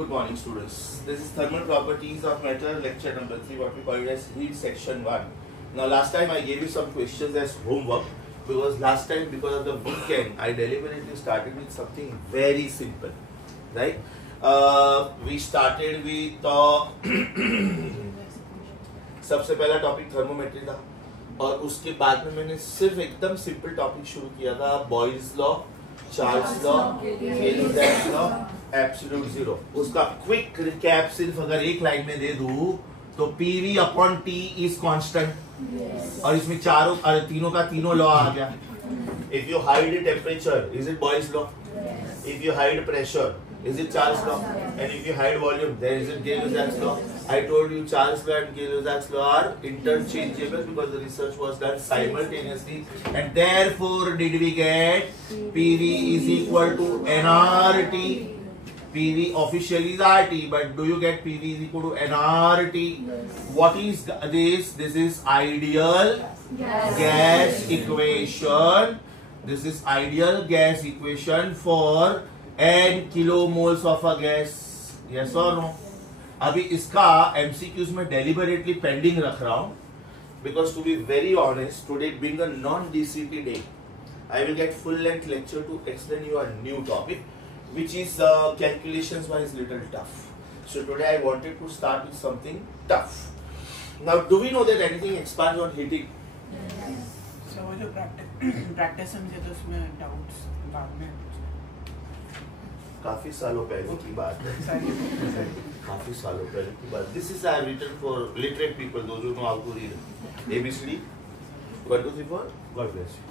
Good morning, students. This is thermal properties of matter, lecture number 3, what we call it as heat section 1. Now, last time I gave you some questions as homework because last time, because of the weekend, I deliberately started with something very simple, right? We started with सबसे पहला topic thermometry था और उसके बाद में मैंने सिर्फ एकदम सिंपल टॉपिक शुरू किया था Boyle's law, Charles law, kelvin law, absolute zero. उसका क्विक रिकैप सिर्फ अगर एक लाइन में दे दूं तो PV upon T is constant और इसमें तीनों का तीनों लॉ आ गया. If you hide temperature is it Boyle's law, if you hide pressure is it Charles law, and if you hide volume then is it Gay-Lussac's law. I told you Charles law and Gay-Lussac's law are interchangeable because the research was done simultaneously, and therefore did we get PV is equal to nRT. PV officially is RT, but do you get PV is equal to nRT? What is this? This is ideal gas equation. This is ideal gas equation for n kilomoles of a gas. Yes or no? अभी इसका MCQs में deliberately pending रख रहा हूँ because to be very honest, today being a non-DCP day, I will get full length lecture to explain you a new topic which is calculations wise little tough. So today I wanted to start with something tough. Now do we know that anything expands on heating? So वो जो practice समझे तो उसमें doubts बाद में काफी सालों पहले की बात है. काफी सालों पहले की बात. This is I have written for literate people, those who know how to read. ABCD 1 2 3 4. God bless you.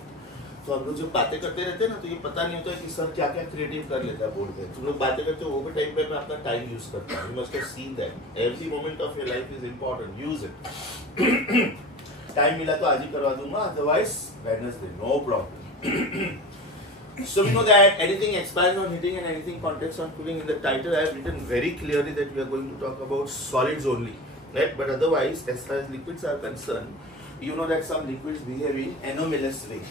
तो हम लोग जब बातें करते रहते हैं ना तो ये पता नहीं होता है कि सर क्या क्या क्रिएटिव कर लेता है बोर्ड पे. तुम लोग बातें करते हो ओवर टाइम पे मैं अपना टाइम यूज करता हूँ. You must have seen that. Every moment of your life is important. Use it. Time मिला तो आज ही करवा दूंगा, otherwise Wednesday, no problem. So we know that anything expands on heating and anything contracts on cooling. In the title I have written very clearly that we are going to talk about solids only, right? But otherwise, as far as liquids are concerned, you know that some liquids behave in anomalous way.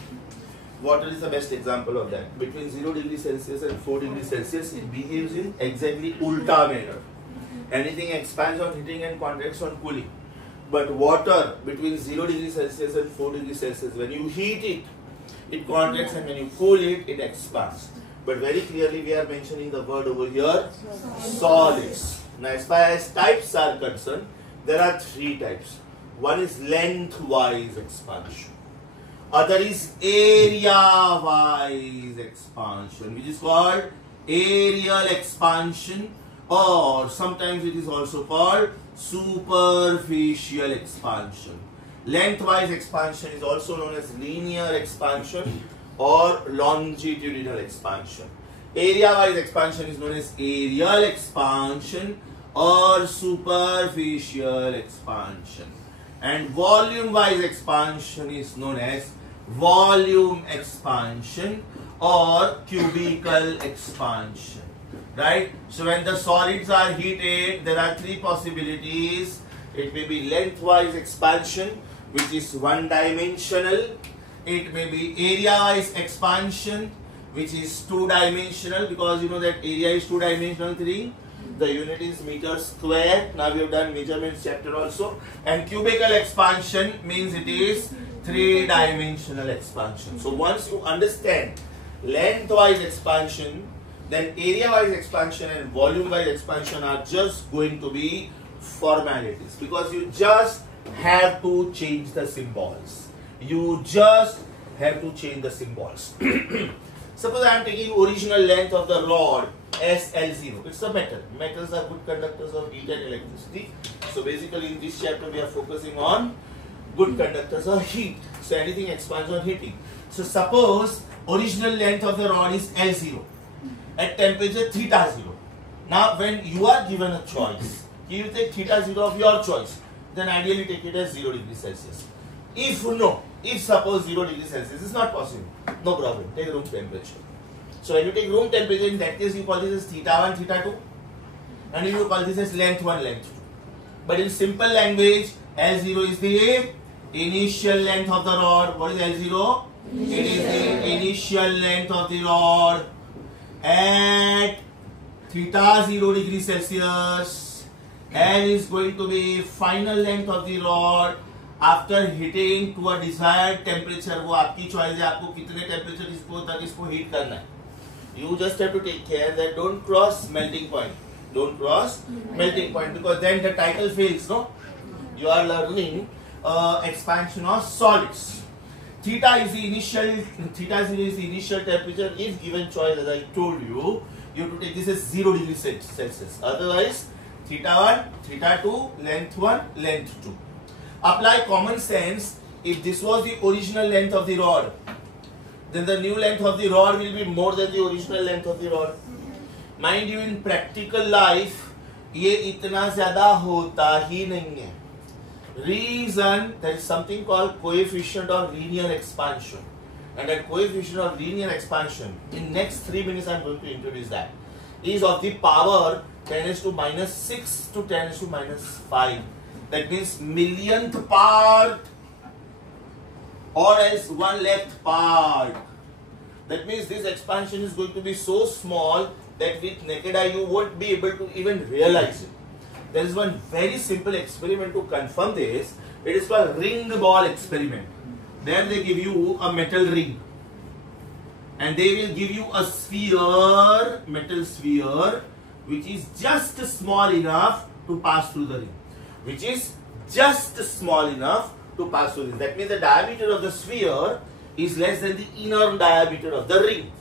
Water is the best example of that. Between 0 degrees Celsius and 4 degrees Celsius, it behaves in exactly ulta manner. Anything expands on heating and contracts on cooling. But water between 0 degrees Celsius and 4 degrees Celsius, when you heat it, it contracts, and when you cool it, it expands. But very clearly we are mentioning the word over here, solids. Now as far as types are concerned, there are 3 types. One is lengthwise expansion. Other is area-wise expansion, which is called aerial expansion, or sometimes it is also called superficial expansion. Lengthwise expansion is also known as linear expansion or longitudinal expansion. Area-wise expansion is known as aerial expansion or superficial expansion. And volume-wise expansion is known as volume expansion or cubical expansion. Right? So when the solids are heated, there are 3 possibilities. It may be lengthwise expansion, which is one-dimensional. It may be area-wise expansion, which is 2-dimensional, because you know that area is 2-dimensional thing. The unit is meter square. Now we have done measurements chapter also. And cubical expansion means it is 3-dimensional expansion. So once you understand lengthwise expansion, then area-wise expansion and volume-wise expansion are just going to be formalities, because you just have to change the symbols. You just have to change the symbols. Suppose I am taking original length of the rod SL0. It's a metal. Metals are good conductors of heat and electricity. So basically in this chapter we are focusing on good conductors of heat. So anything expands on heating. So suppose original length of the rod is L0 at temperature theta 0. Now when you are given a choice, you take theta 0 of your choice, then ideally take it as 0 degrees Celsius. If suppose 0 degrees Celsius is not possible, no problem, take room temperature. So when you take room temperature, in that case you call this as theta 1, theta 2, and you call this as length 1, length 2. But in simple language, L0 is the initial length of the rod. What is L0? It is the initial length of the rod at theta 0 degree Celsius. L is going to be final length of the rod after hitting to a desired temperature. वो आपकी choice है, आपको कितने temperature तक इसको heat करना है. You just have to take care that don't cross melting point. Don't cross melting point, because then the title fails. No, you are learning expansion of solids. Theta is the initial temperature. If given choice, as I told you, you have to take this as 0 degree Celsius. Otherwise, theta 1, theta 2, length 1, length 2. Apply common sense. If this was the original length of the rod, then the new length of the rod will be more than the original length of the rod. Mind you, in practical life, ये इतना ज्यादा होता ही नहीं है. Reason, there is something called coefficient of linear expansion, and that coefficient of linear expansion, in next 3 minutes I am going to introduce that, is of the power 10 raised to minus 6 to 10 raised to minus 5. That means millionth part or as 1/1,000th part. That means this expansion is going to be so small that with naked eye you won't be able to even realize it. There is one very simple experiment to confirm this. It is called ring ball experiment. There they give you a metal ring, and they will give you a sphere, metal sphere, which is just small enough to pass through the ring. Which is just small enough to pass through the ring. That means the diameter of the sphere is less than the inner diameter of the ring.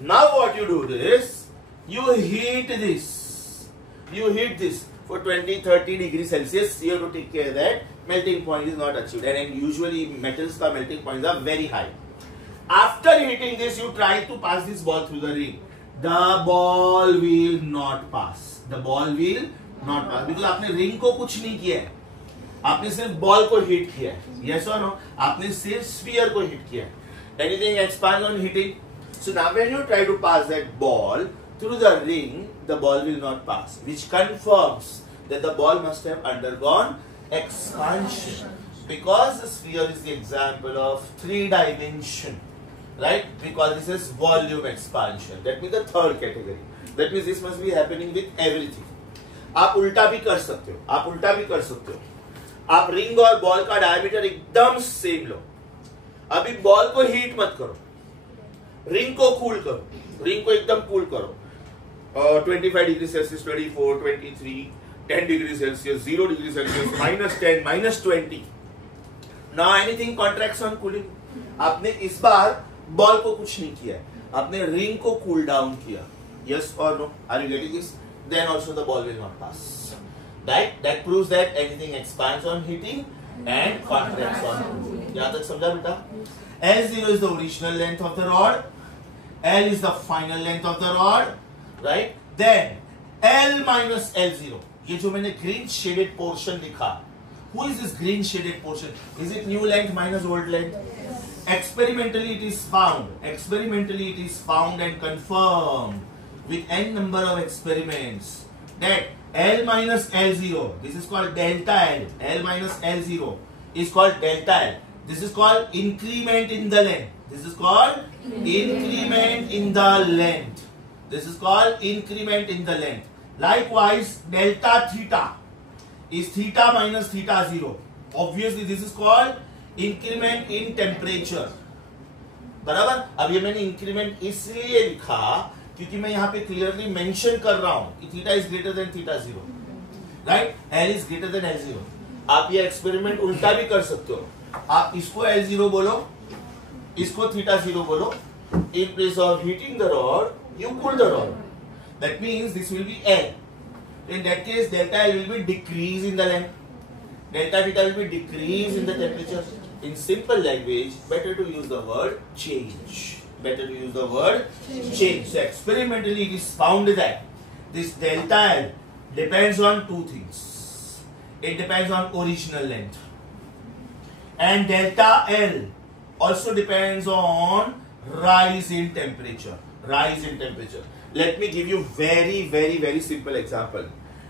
Now what you do is, you heat this. You heat this for 20-30 degrees Celsius. You have to take care that melting point is not achieved. And usually metals ka melting points are very high. After heating this, you try to pass this ball through the ring. The ball will not pass. The ball will not pass. Because आपने ring को कुछ नहीं किया है. आपने सिर्फ ball को hit किया है. Yes or no? आपने सिर्फ स्फीयर को हिट किया है. Anything expands on hitting. So now when you try to pass that ball through the ring, the ball will not pass, which confirms that the ball must have undergone expansion, because the sphere is the example of 3-dimension, right? Because this is volume expansion. That means the third category. That means this must be happening with everything. आप उल्टा भी कर सकते हो. आप उल्टा भी कर सकते हो. आप रिंग और बॉल का डायमीटर एकदम सेम लो. अभी बॉल को हीट मत करो, रिंग को कूल करो. रिंग को एकदम कूल करो. 25 degree Celsius, 24, 23, 10 degree Celsius, 0 degree Celsius, -10, -20. Now anything contracts on cooling. आपने इस बार बॉल को कुछ नहीं किया, आपने रिंग को कूल डाउन किया. Yes or no? Are you getting this? Then also the ball will not pass. Right? That proves that anything expands on heating and contracts on cooling. यहाँ तक समझा बेटा? L0 is the original length of the rod. L is the final length of the rod. Right? Then L minus L0. ये जो मैंने green shaded portion लिखा. Who is this green shaded portion? Is it new length minus old length? Experimentally it is found. Experimentally it is found and confirmed with n number of experiments that L minus L0, this is called delta L. L minus L0 is called delta L. This is called increment in the length. This is called increment in the length. This is called increment in the length. Likewise, delta theta is theta minus theta 0. Obviously, this is called increment in temperature. बराबर? अब ये मैंने increment इसलिए लिखा क्योंकि मैं यहाँ पे क्लियरली मेंशन कर रहा हूँ कि theta is greater than theta 0, right? L is greater than L0. आप ये एक्सपेरिमेंट उल्टा भी कर सकते हो. आप इसको L0 बोलो, इसको थीटा 0 बोलो. In place of heating the rod, you cool the rod. That means this will be L. In that case, delta L will be decrease in the length. Delta theta will be decrease in the temperature. In simple language, better to use the word change. Better to use the word change. So experimentally it is found that this delta L depends on two things. It depends on original length, and delta L also depends on rise in temperature. Rise in temperature. Let me give you very simple example.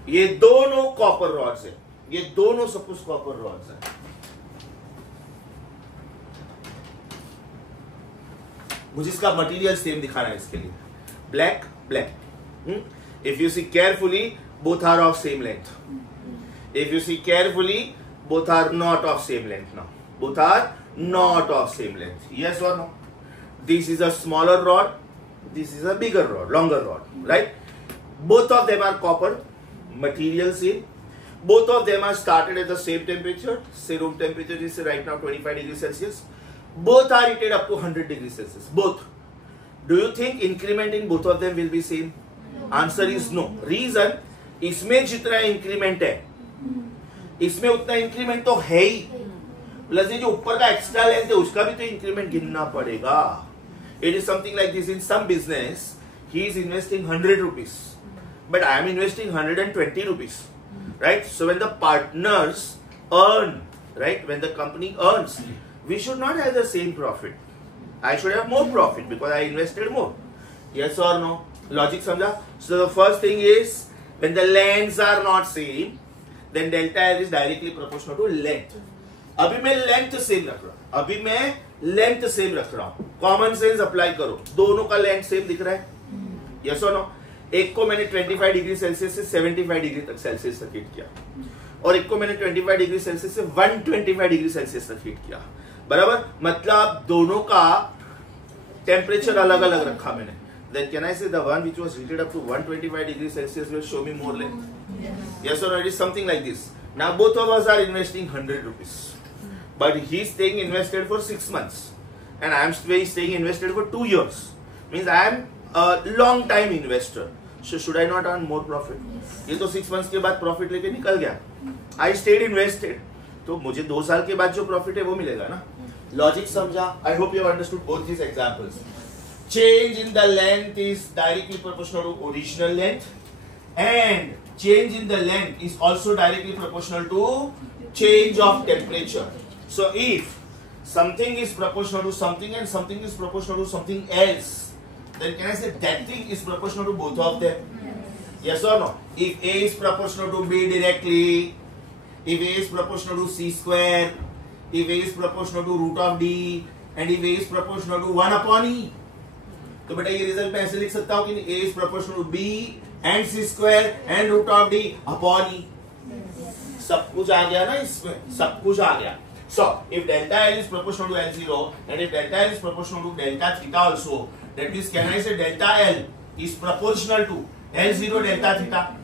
ये दोनों copper rods है. ये दोनों suppose copper rods है. मुझे इसका material same दिखाना है. इसके लिए black black. If you see carefully, both are of same length. If you see carefully, both are not of same length now. Both are not of same length. Yes or no? This is a smaller rod. This is a bigger rod, longer rod, right? Both of them are copper, material same. Both of them are started at the same temperature. Say room temperature is right now 25 degrees Celsius. Both are heated up to 100 degrees Celsius. Both. Do you think increment in both of them will be same? Answer is no. Reason, इसमें जितना increment है, इसमें उतना increment तो है ही, plus ये जो ऊपर का एक्स्ट्रा लेंथ है उसका भी तो इंक्रीमेंट गिनना पड़ेगा. It is something like this. In some business, he is investing 100 rupees, but I am investing 120 rupees, right? So when the partners earn, right, when the company earns, we should not have the same profit. I should have more profit because I invested more. Yes or no? Logic समझा? So the first thing is, when the lengths are not same, then delta L is directly proportional to length. अभी मैं length same रख रहा हूं. अभी मैं length same रख रहा हूं. कॉमन सेंस अप्लाई करो. दोनों का लेंथ सेम दिख रहा है. यस और नो? एक को मैंने 25 डिग्री सेल्सियस से 75 डिग्री तक सेल्सियस तक हीट किया, और एक को मैंने 25 डिग्री सेल्सियस से 125 डिग्री सेल्सियस तक हीट किया. बराबर? मतलब दोनों का टेम्परेचर अलग अलग रखा मैंने. Then can I say the one which was heated up to 125 degrees Celsius will show me more length? Yes or no? It is something like this. Now both of us are investing 100 rupees. But he is staying invested for 6 months. And I am staying invested for 2 years. Means I am a long time investor. So should I not earn more profit? ये तो 6 months के बाद profit लेके निकल गया. I stayed invested. तो मुझे 2 साल के बाद जो profit है वो मिलेगा ना. Logic समझा? I hope you have understood both these examples. Change in the length is directly proportional to original length, and change in the length is also directly proportional to change of temperature. So if something is proportional to something and something is proportional to something else, then can I say that thing is proportional to both of them? Yes or no? If A is proportional to B directly, if A is proportional to C square, if A is proportional to root of D, and if A is proportional to 1 upon E, तो बेटा ये result में ऐसे लिख सकता हूं कि A is proportional to B and C square and root of D upon E. सब कुछ आ गया ना इसमें, सब कुछ आ गया. So if delta L is proportional to L0 and if delta L is proportional to delta theta also, that means can I say delta L is proportional to L0 delta theta?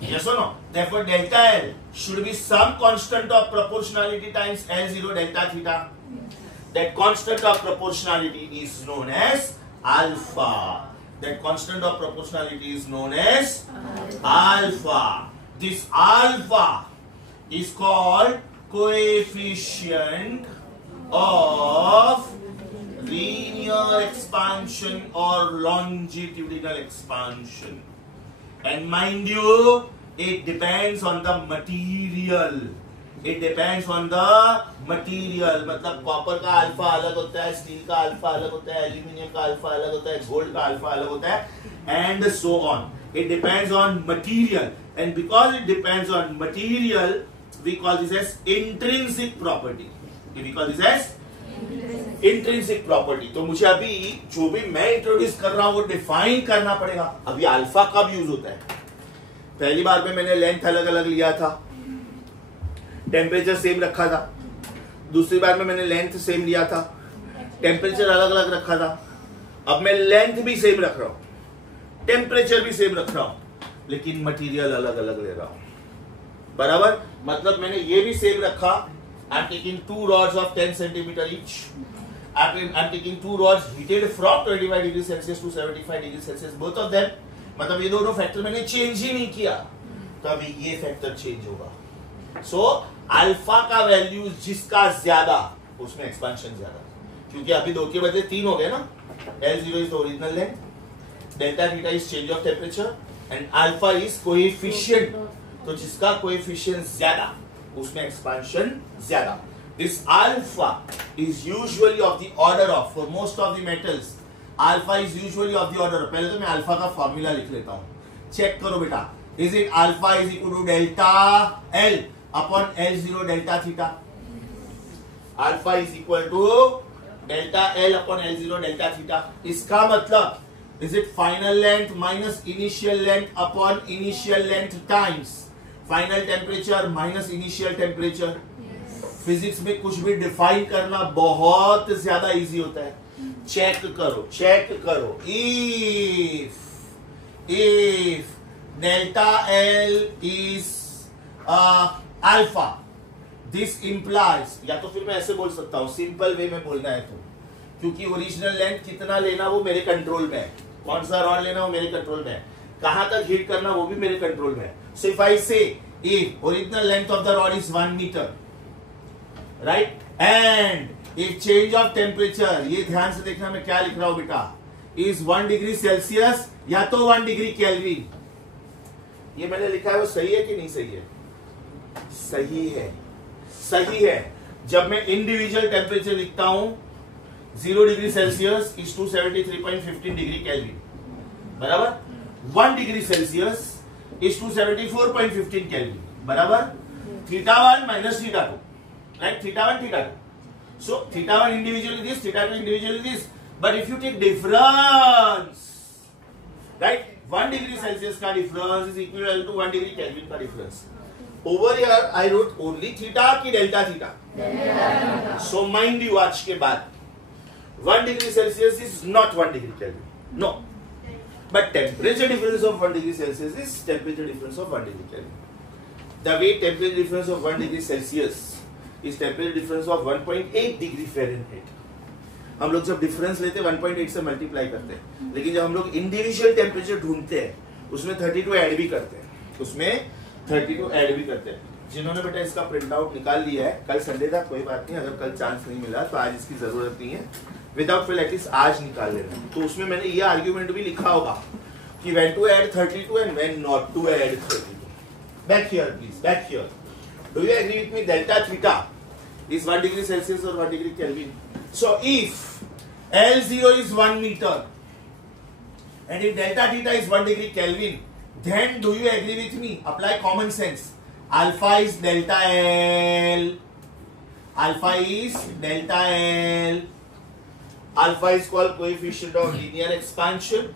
Yes or no? Therefore delta L should be some constant of proportionality times L0 delta theta. That constant of proportionality is known as alpha. That constant of proportionality is known as alpha. This alpha is called coefficient of linear expansion or longitudinal expansion. And mind you, it depends on the material. It depends on the material. मतलब copper का alpha अलग होता है, steel का alpha अलग होता है, aluminium का अल्फा अलग होता है, गोल्ड का अल्फा अलग होता है, and so on. It depends on material, and because it depends on material, we call this as intrinsic property. We call this as intrinsic property. तो मुझे अभी जो भी मैं इंट्रोड्यूस कर रहा हूँ वो डिफाइन करना पड़ेगा. अभी अल्फा कब यूज होता है? पहली बार में मैंने लेंथ अलग अलग लिया था, टेम्परेचर सेम रखा था. दूसरी बार में मैंने लेंथ सेम लिया था, टेम्परेचर अलग अलग रखा था. अब मैं लेंथ भी सेम रख रहा हूं, टेम्परेचर भी सेम रख रहा हूं, लेकिन मटेरियल अलग अलग ले रहा हूं. बराबर? मतलब मैंने ये भी सेम रखा. I am taking 2 rods of 10 centimeter each. I am taking 2 rods heated from 25 degrees Celsius to 75 degrees Celsius, both of them. मतलब ये दोनों फैक्टर मैंने चेंज ही नहीं किया, तो अभी ये फैक्टर चेंज होगा. सो अल्फा का वैल्यू जिसका ज्यादा उसमें एक्सपेंशन ज्यादा, क्योंकि अभी 2 के बदले 3 हो गए ना. L0 is the original length, delta theta is change of temperature, and alpha is coefficient. तो जिसका कोएफिशिएंट ज्यादा उसमें एक्सपेंशन ज्यादा. This alpha is usually of the order of, for most of the metals, alpha is usually of the order of. पहले तो मैं alpha का formula लिख लेता हूं. चेक करो बेटा. Is it alpha is equal to delta L upon L0 delta theta? Alpha is equal to delta L upon L0 delta theta. इसका मतलब Is it final length minus initial length upon initial length times final temperature minus initial temperature? Physics में कुछ भी define करना बहुत ज्यादा easy होता है. चेक करो. If delta L is alpha, this implies, या तो फिर मैं ऐसे बोल सकता हूँ, सिंपल वे में बोलना है तो, क्योंकि ओरिजिनल लेंथ कितना लेना वो मेरे कंट्रोल में है, कौन सा रॉड लेना वो मेरे कंट्रोल में है, कहां तक हीट करना वो भी मेरे कंट्रोल में है. So if I say if original length of the rod is 1 meter, right, and if change of temperature, ये ध्यान से देखना मैं क्या लिख रहा हूं बेटा, is 1 degree Celsius या तो 1 degree Kelvin. ये मैंने लिखा है वो सही है कि नहीं सही है? सही है. जब मैं इंडिविजुअल टेम्परेचर लिखता हूं 0 degree Celsius is to 73.15 degree Kelvin, बराबर. 1 degree Celsius is to 74.15 Kelvin, बराबर. θ1 minus θ2, right? θ1 θ2. So θ1 individually this, θ2 individually this. But if you take difference, right? 1 degree Celsius का difference is equivalent to 1 degree Kelvin का difference. Over here I wrote only theta की delta theta. So mind you, आज के बाद 1 degree Celsius is not 1 degree Kelvin. No. But temperature difference of 1 degree Celsius is temperature difference of 1 degree Kelvin. The way temperature difference of 1 degree Celsius is temperature difference of 1.8 degree Fahrenheit. हम लोग जब difference लेते हैं 1.8 से multiply करते हैं, लेकिन जब हम लोग इंडिविजुअल टेम्परेचर ढूंढते हैं उसमें 32 ऐड भी करते हैं. जिन्होंने बेटा इसका प्रिंट आउट निकाल लिया है, कल संडे था, कोई बात नहीं, अगर कल चांस नहीं मिला तो आज इसकी जरूरत नहीं है, विदाउट फेल एटलीस्ट आज निकाल लेना. तो उसमें मैंने ये आर्ग्यूमेंट भी लिखा होगा कि when to add 32 and when not to add 32. Back here please, back here. Do you agree with me? Delta theta is 1 degree Celsius or 1 degree Kelvin. So if L0 is 1 meter and if delta theta is 1 degree Kelvin, then do you agree with me? Apply common sense. Alpha is delta L. Alpha is called coefficient of linear expansion.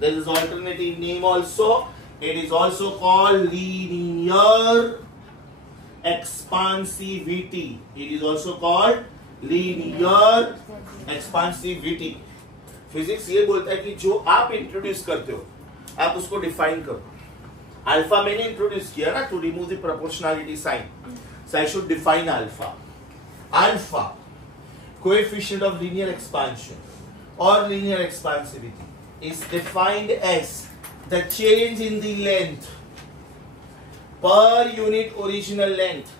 There is alternative name also. It is also called linear expansivity. It is also called linear expansivity. Physics ये बोलता है कि जो आप introduce करते हो आप उसको डिफाइन करो. अल्फा मैंने इंट्रोड्यूस किया ना to remove the proportionality sign, so I should define alpha. Alpha coefficient of linear expansion और linear expansivity is defined as the change in the length per unit original length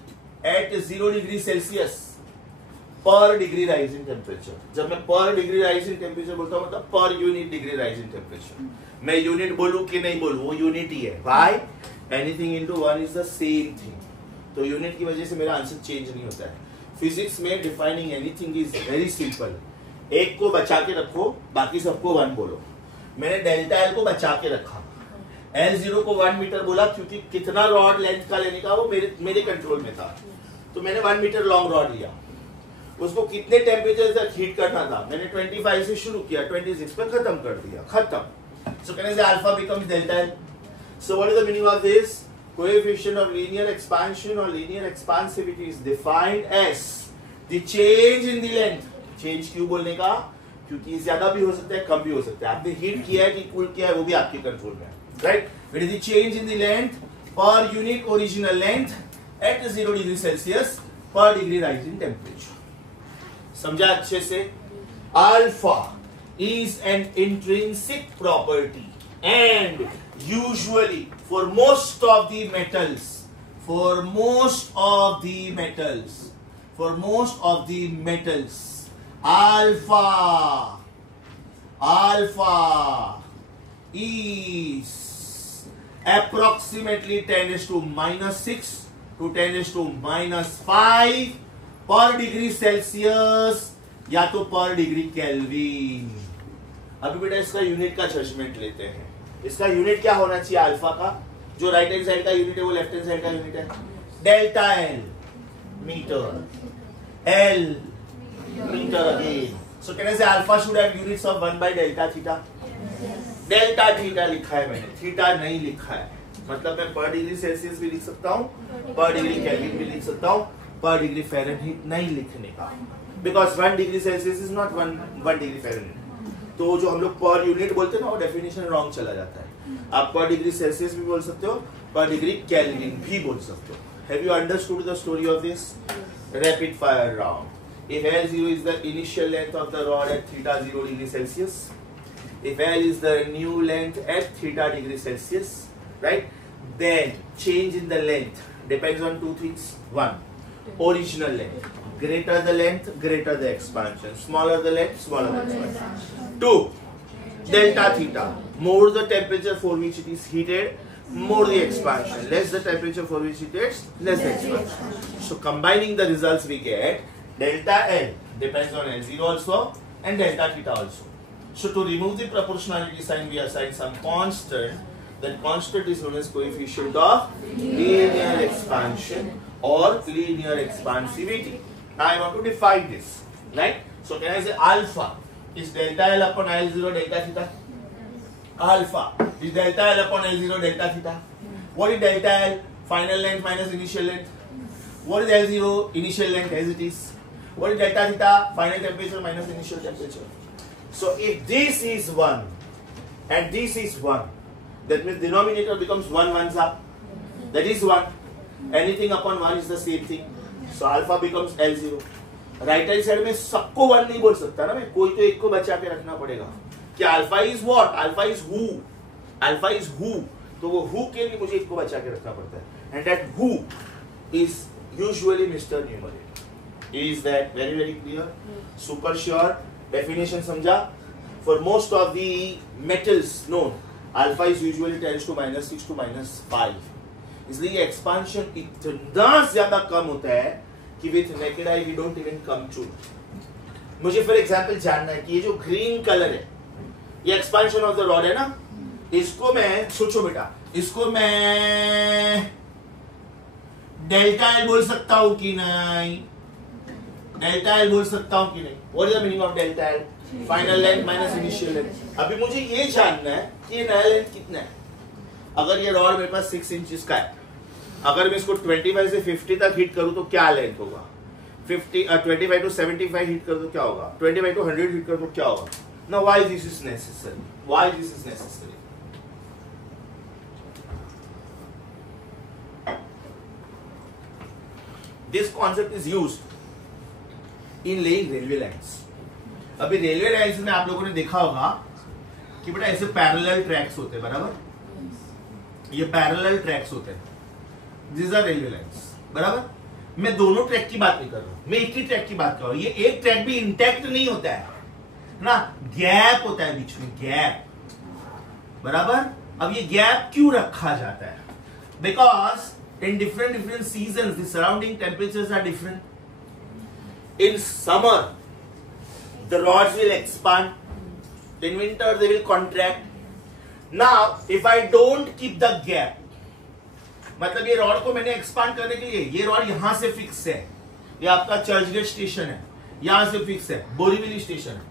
at 0 degree Celsius per degree rise in temperature. जब मैं per degree rise in temperature बोलता हूँ मतलब per unit degree rise in temperature. मैं unit बोलूँ कि नहीं बोलूँ, वो unit ही है. Why? Anything into 1 is the same thing. तो unit की वजह से मेरा आंसर चेंज नहीं होता है. फिजिक्स में defining anything is very simple. एक को बचा के रखो, बाकी सबको 1 बोलो. मैंने डेल्टा एल को बचा के रखा, L0 को 1 मीटर बोला क्योंकि कितना रॉड लेंथ का लेने का वो मेरे कंट्रोल में था. तो मैंने 1 मीटर लॉन्ग रॉड लिया, उसको कितने टेम्परेचर तक हीट करना था मैंने 25 से शुरू किया, 26 पे खत्म कर दिया, खत्म. सो कहने से alpha becomes delta L. So what is the meaning of this? Coefficient of linear expansion और linear expansivity is defined as the change in the length. Change क्यों बोलने का? क्योंकि ज्यादा भी हो सकता है, कम भी हो सकता है. आपने हीट किया है कि कूल किया है वो भी आपके कंट्रोल में है. Right? It is the change in the length per unit original length at 0 degree Celsius per degree rise in temperature. समझा अच्छे से? Alpha is an intrinsic property and usually for most of the metals, alpha is approximately 10⁻⁻⁶ to 10⁻⁵ per degree Celsius या तो पर degree kelvin. अभी बेटा इसका unit का जजमेंट लेते हैं. इसका यूनिट क्या होना चाहिए अल्फा का? जो राइट हैंड साइड का यूनिट है वो लेफ्ट हैंड साइड का यूनिट है. Delta L metre, L metre again. So कहने से alpha should have units of 1 by delta theta. Delta theta लिखा है मैंने, थीटा नहीं लिखा है, मतलब मैं पर डिग्री सेल्सियस भी लिख सकता हूँ, पर डिग्री केल्विन भी लिख सकता हूँ, पर डिग्री फ़ारेनहीट नहीं लिखने का, because 1 degree Celsius is not 1 degree Fahrenheit. तो जो हम लोग पर यूनिट बोलते हैं ना, वो डेफिनेशन रॉन्ग चला जाता है। आप पर डिग्री सेल्सियस भी बोल सकते हो, पर डिग्री केल्विन भी बोल सकते हो। Have you understood the story of this? Rapid fire round. If L0 is the initial length of the rod at theta 0 degree Celsius, if L is the new length at theta degree Celsius, right? Then change in the length depends on two things. One, original length. Greater the length, greater the expansion. Smaller the length, smaller the expansion. Two, delta theta. More the temperature for which it is heated, more the expansion. Less the temperature for which it is, less the expansion. So combining the results we get delta L depends on L0 also and delta theta also. So to remove the proportionality sign, we assign some constant. That constant is known as coefficient of linear expansion or linear expansivity. Now I want to define this, right? So can I say alpha is delta L upon L0 delta theta? Alpha is delta L upon L0 delta theta. What is delta L? Final length minus initial length. What is L0? Initial length as it is. What is delta theta? Final temperature minus initial temperature. So if this is 1 and this is 1, that means denominator becomes 1 ones up. That is 1. Anything upon 1 is the same thing. So alpha becomes L0. Right hand side में सबको 1 नहीं बोल सकता ना मैं, कोई तो एक को बचा के रखना पड़ेगा कि alpha is what, alpha is who, alpha is who, तो वो हु के लिए मुझे एक को बचा के रखना पड़ता है, and that who is usually mister numerator. Is that very clear? Super sure. Definition समझा? For most of the metals known, alpha is usually tends to -6 to -5. इसलिए एक्सपांशन इतना ज्यादा कम होता है कि with naked eye we don't even come to. मुझे for example जानना है कि ये जो ग्रीन कलर है ये एक्सपांशन ऑफ द रॉड है ना, इसको मैं सोचो बेटा, इसको मैं डेल्टा एल बोल सकता हूं कि नहीं? डेल्टा एल बोल सकता हूं कि नहीं? What is the meaning of delta L? Final length minus initial length. अभी मुझे ये जानना है कि ये नया लेंथ कितना है. अगर ये रॉड मेरे पास 6 इंचेस का है, अगर मैं इसको 25 से 50 तक हिट करूं तो क्या लेंथ होगा? 25 टू 75 हिट कर दो क्या होगा? 25 टू 100 हिट कर दो क्या होगा? Now why this is necessary? Why this is necessary? This concept is used in laying railway lines. अभी रेलवे लाइन्स में आप लोगों ने देखा होगा कि बेटा ऐसे पैरेलल ट्रैक्स होते हैं, बराबर? ये पैरेलल ट्रैक्स होते हैं. These are railway lines, बराबर? मैं दोनों ट्रैक की बात नहीं कर रहा हूं, मैं एक ही ट्रैक की बात कर रहा हूं. ये एक ट्रैक भी इंटैक्ट नहीं होता है ना, गैप होता है बीच में, गैप, बराबर? अब ये गैप क्यों रखा जाता है? Because in different seasons the surrounding temperatures are different. In summer the rods will expand, in winter they will contract. Now if I don't keep the gap, मतलब ये रॉड को मैंने एक्सपांड करने के लिए, ये रॉड यहां से फिक्स है, ये आपका चर्चगेट स्टेशन है, यहां से फिक्स है, बोरीवली स्टेशन है.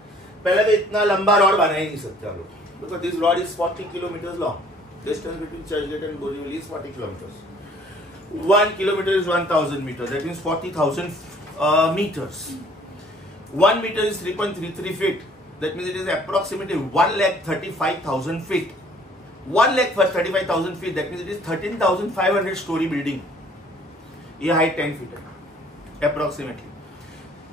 पहले तो इतना लंबा रॉड बना ही नहीं सकते हम लोग, because this rod is 40 kilometers long. Distance between Churchgate and Borivali is 40 kilometers. 1 kilometer is 1000 meters. That means 40,000 meters. 1 meter is 3.33 feet. That means it is approximately 1,35,000 feet. 1,35,000 feet. That means it is 13,500 story building. ये height 10 feet है approximately.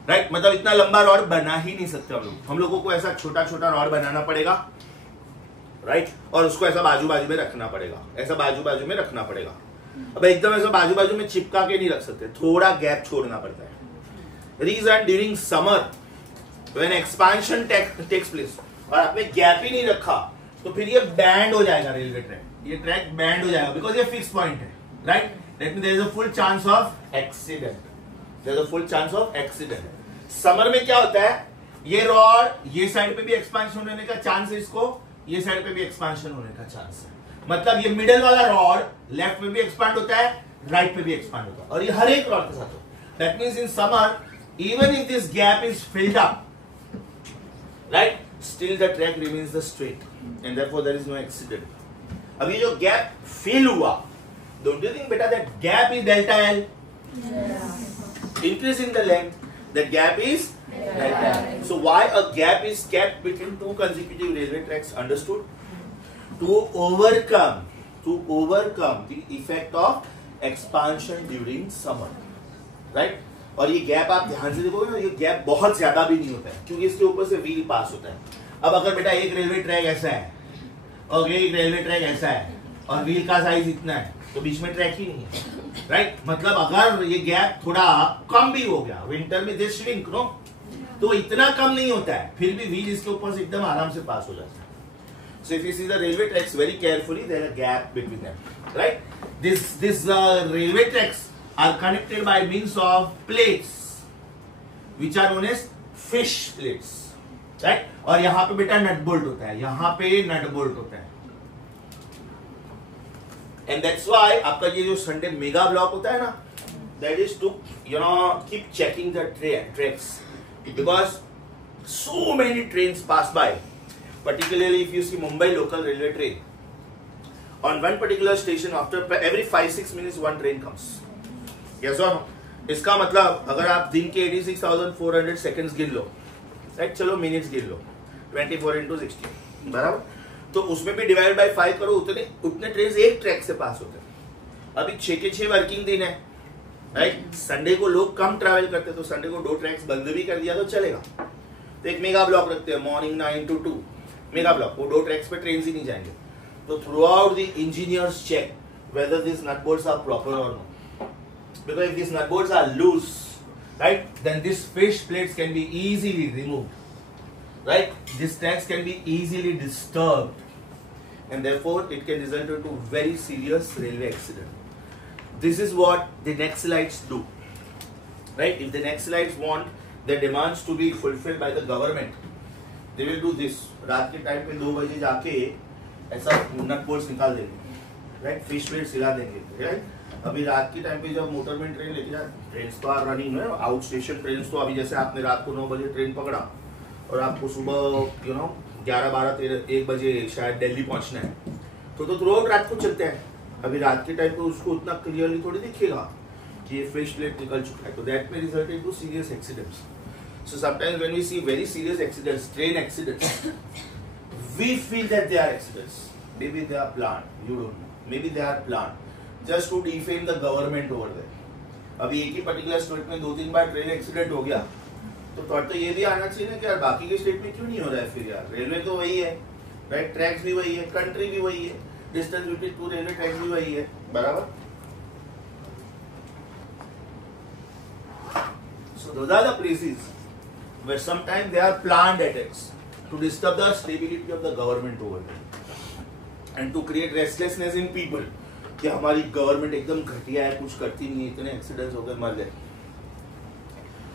Right मतलब इतना लंबा rod बना ही नहीं सकते हम लोग. हम लोगों को ऐसा छोटा छोटा रॉड बनाना पड़ेगा, राइट और उसको ऐसा बाजू बाजू में रखना पड़ेगा, ऐसा बाजू बाजू में रखना पड़ेगा. अब एकदम ऐसा बाजू बाजू में चिपका के नहीं रख सकते, थोड़ा गैप छोड़ना पड़ता है. Reason during summer when expansion takes place और आपने गैप ही नहीं रखा तो फिर ये बैंड हो जाएगा रेलवे ट्रैक, ये ट्रैक बैंड हो जाएगा बिकॉज ये फिक्स पॉइंट है, right. That means there is a full chance of accident, there is a full chance of accident. Summer में क्या होता है, ये रॉड ये साइड पे भी एक्सपेंशन होने का चांस है, इसको ये साइड पे भी एक्सपेंशन होने का चांस है. मतलब ये मिडिल वाला रॉड लेफ्ट में भी एक्सपांड होता है, राइट पे भी एक्सपांड होता है और ये हर एक रॉड के साथ होता है. That means in summer even if this gap is filled up, right, still the track remains the straight and therefore there is no accident. अभी जो gap fill हुआ, don't you think बेटा that gap is delta L? Increasing the length, that gap is delta L. So why a gap is kept between two consecutive railway tracks? Understood? To overcome the effect of expansion during summer, right? और ये gap आप ध्यान से देखोगे ना, ये gap बहुत ज्यादा भी नहीं होता है क्योंकि इसके ऊपर से व्हील पास होता है. अब अगर बेटा एक रेलवे ट्रैक ऐसा है और एक रेलवे ट्रैक ऐसा है और व्हील का साइज इतना है तो बीच में ट्रैक ही नहीं है, राइट? मतलब अगर ये गैप थोड़ा कम भी हो गया विंटर में, दिस श्रिंक नो, तो इतना कम नहीं होता है, फिर भी व्हील इसके ऊपर से एकदम आराम से पास हो जाता है. So if you see the railway tracks very carefully, there is a gap between them, right? This railway tracks are connected by means of plates, which are known as fish plates, right? और यहाँ पे बेटा nut bolt होता है, यहाँ पे nut bolt होता है, and that's why आपका ये जो संडे मेगा ब्लॉक होता है ना, that is to keep checking the tracks because so many trains pass by. Particularly if you see Mumbai local railway train, on one particular station after every 5-6 minutes one train comes. Yes or no? इसका मतलब अगर आप दिन के 86,400 seconds गिन लो, right? चलो minutes गिन लो, 24 into 60 बराबर, तो उसमें भी डिवाइड बाय 5 करो, उतने ट्रेन एक ट्रैक से पास होते हैं. अभी 6 के 6 वर्किंग दिन है, राइट? संडे को लोग कम ट्रैवल करते तो संडे को 2 ट्रैक्स बंद भी कर दिया तो चलेगा. तो एक मेगा ब्लॉक रखते हैं, मॉर्निंग 9 to 2 मेगा ब्लॉक, वो 2 ट्रैक्स पे ट्रेन ही नहीं जाएंगे. तो throughout the engineers check whether these nut bolts are proper or not. Because if these nut bolts are loose, right, then these fish plates can be easily removed, right? These tracks can be easily disturbed, and therefore it can result into very serious railway accident. This is what the Naxalites do, right? If the Naxalites want their demands to be fulfilled by the government, they will do this. रात के time पे 2 बजे जाके ऐसा nut bolts निकाल देंगे, right? Fish plates हिला देंगे, राइट? अभी रात के टाइम पे जब मोटर में ट्रेन लेके जाए, ट्रेन तो आर रनिंग है, आउट स्टेशन ट्रेन तो अभी जैसे आपने रात को 9 बजे ट्रेन पकड़ा और आपको सुबह 11, 12, 13, 1 बजे शायद दिल्ली पहुंचना है, तो थ्रू आउट रात को चलते हैं. अभी रात के टाइम पे उसको उतना क्लियरली थोड़ी दिखेगा कि ये फिश प्लेट निकल चुका है, तो दैट में result into serious accidents. So sometimes when we see very serious accidents, train accidents, we feel that they are accidents. Maybe they are planned. You don't know. Maybe they are planned just to defame the government over there. अभी एक ही particular state में 2-3 बार train accident हो गया, तो thought तो ये भी आना चाहिए ना कि यार बाकी के स्टेट में क्यों नहीं हो रहा है फिर यार. रेलवे तो वही है, राइट? ट्रैक्स भी वही है, कंट्री भी वही है, डिस्टेंस बिटवीन 2 रेलवे ट्रैक्स भी वही है, बराबर. So those are the places where sometimes they are planned attacks to disturb the stability of the government over there and to create restlessness in people कि हमारी government एकदम घटिया है, कुछ करती नहीं, इतने एक्सीडेंट्स हो गए, मर गए.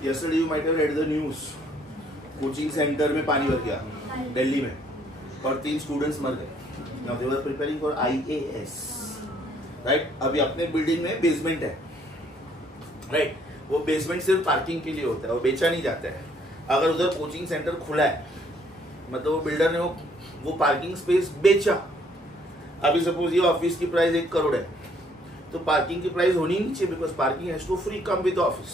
Yesterday you might have read the news, coaching centre में पानी भर गया दिल्ली में और 3 स्टूडेंट्स मर गए. Now they were preparing for IAS, right? अभी अपने बिल्डिंग में बेसमेंट है, राइट? वो बेसमेंट सिर्फ पार्किंग के लिए होता है, वो बेचा नहीं जाता है. अगर उधर कोचिंग सेंटर खुला है मतलब वो बिल्डर ने वो पार्किंग स्पेस बेचा. अभी सपोज ये ऑफिस की प्राइस 1 करोड़ है, तो पार्किंग की प्राइस होनी नहीं चाहिए because parking has to free come with office.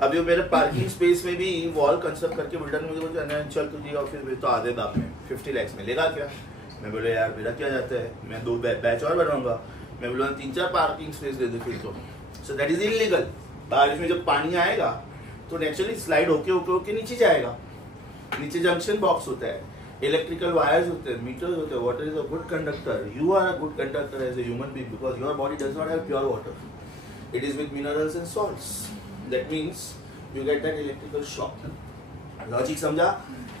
अभी वो मेरे पार्किंग स्पेस में भी वॉल कंस्ट्रक्ट करके बिल्डर ने मुझे बोला चल तुझे ऑफिस में तो आधे दाम में 50 लाख में लेगा क्या. मैं बोले यार मेरा क्या जाता है, मैं 2 बैच और बनवाऊंगा. मैं बोला 3-4 पार्किंग स्पेस दे दो फिर तो. So that is illegal. बारिश में जब पानी आएगा तो नेचुरली स्लाइड होके नीचे जाएगा. नीचे जंक्शन बॉक्स होता है, इलेक्ट्रिकल वायर्स होते हैं, मीटर्स होते हैं. Water is a good conductor. You are a good conductor as a human being because your body does not have pure water. It is with minerals and salts. That means you get that electrical shock. Logic समझा?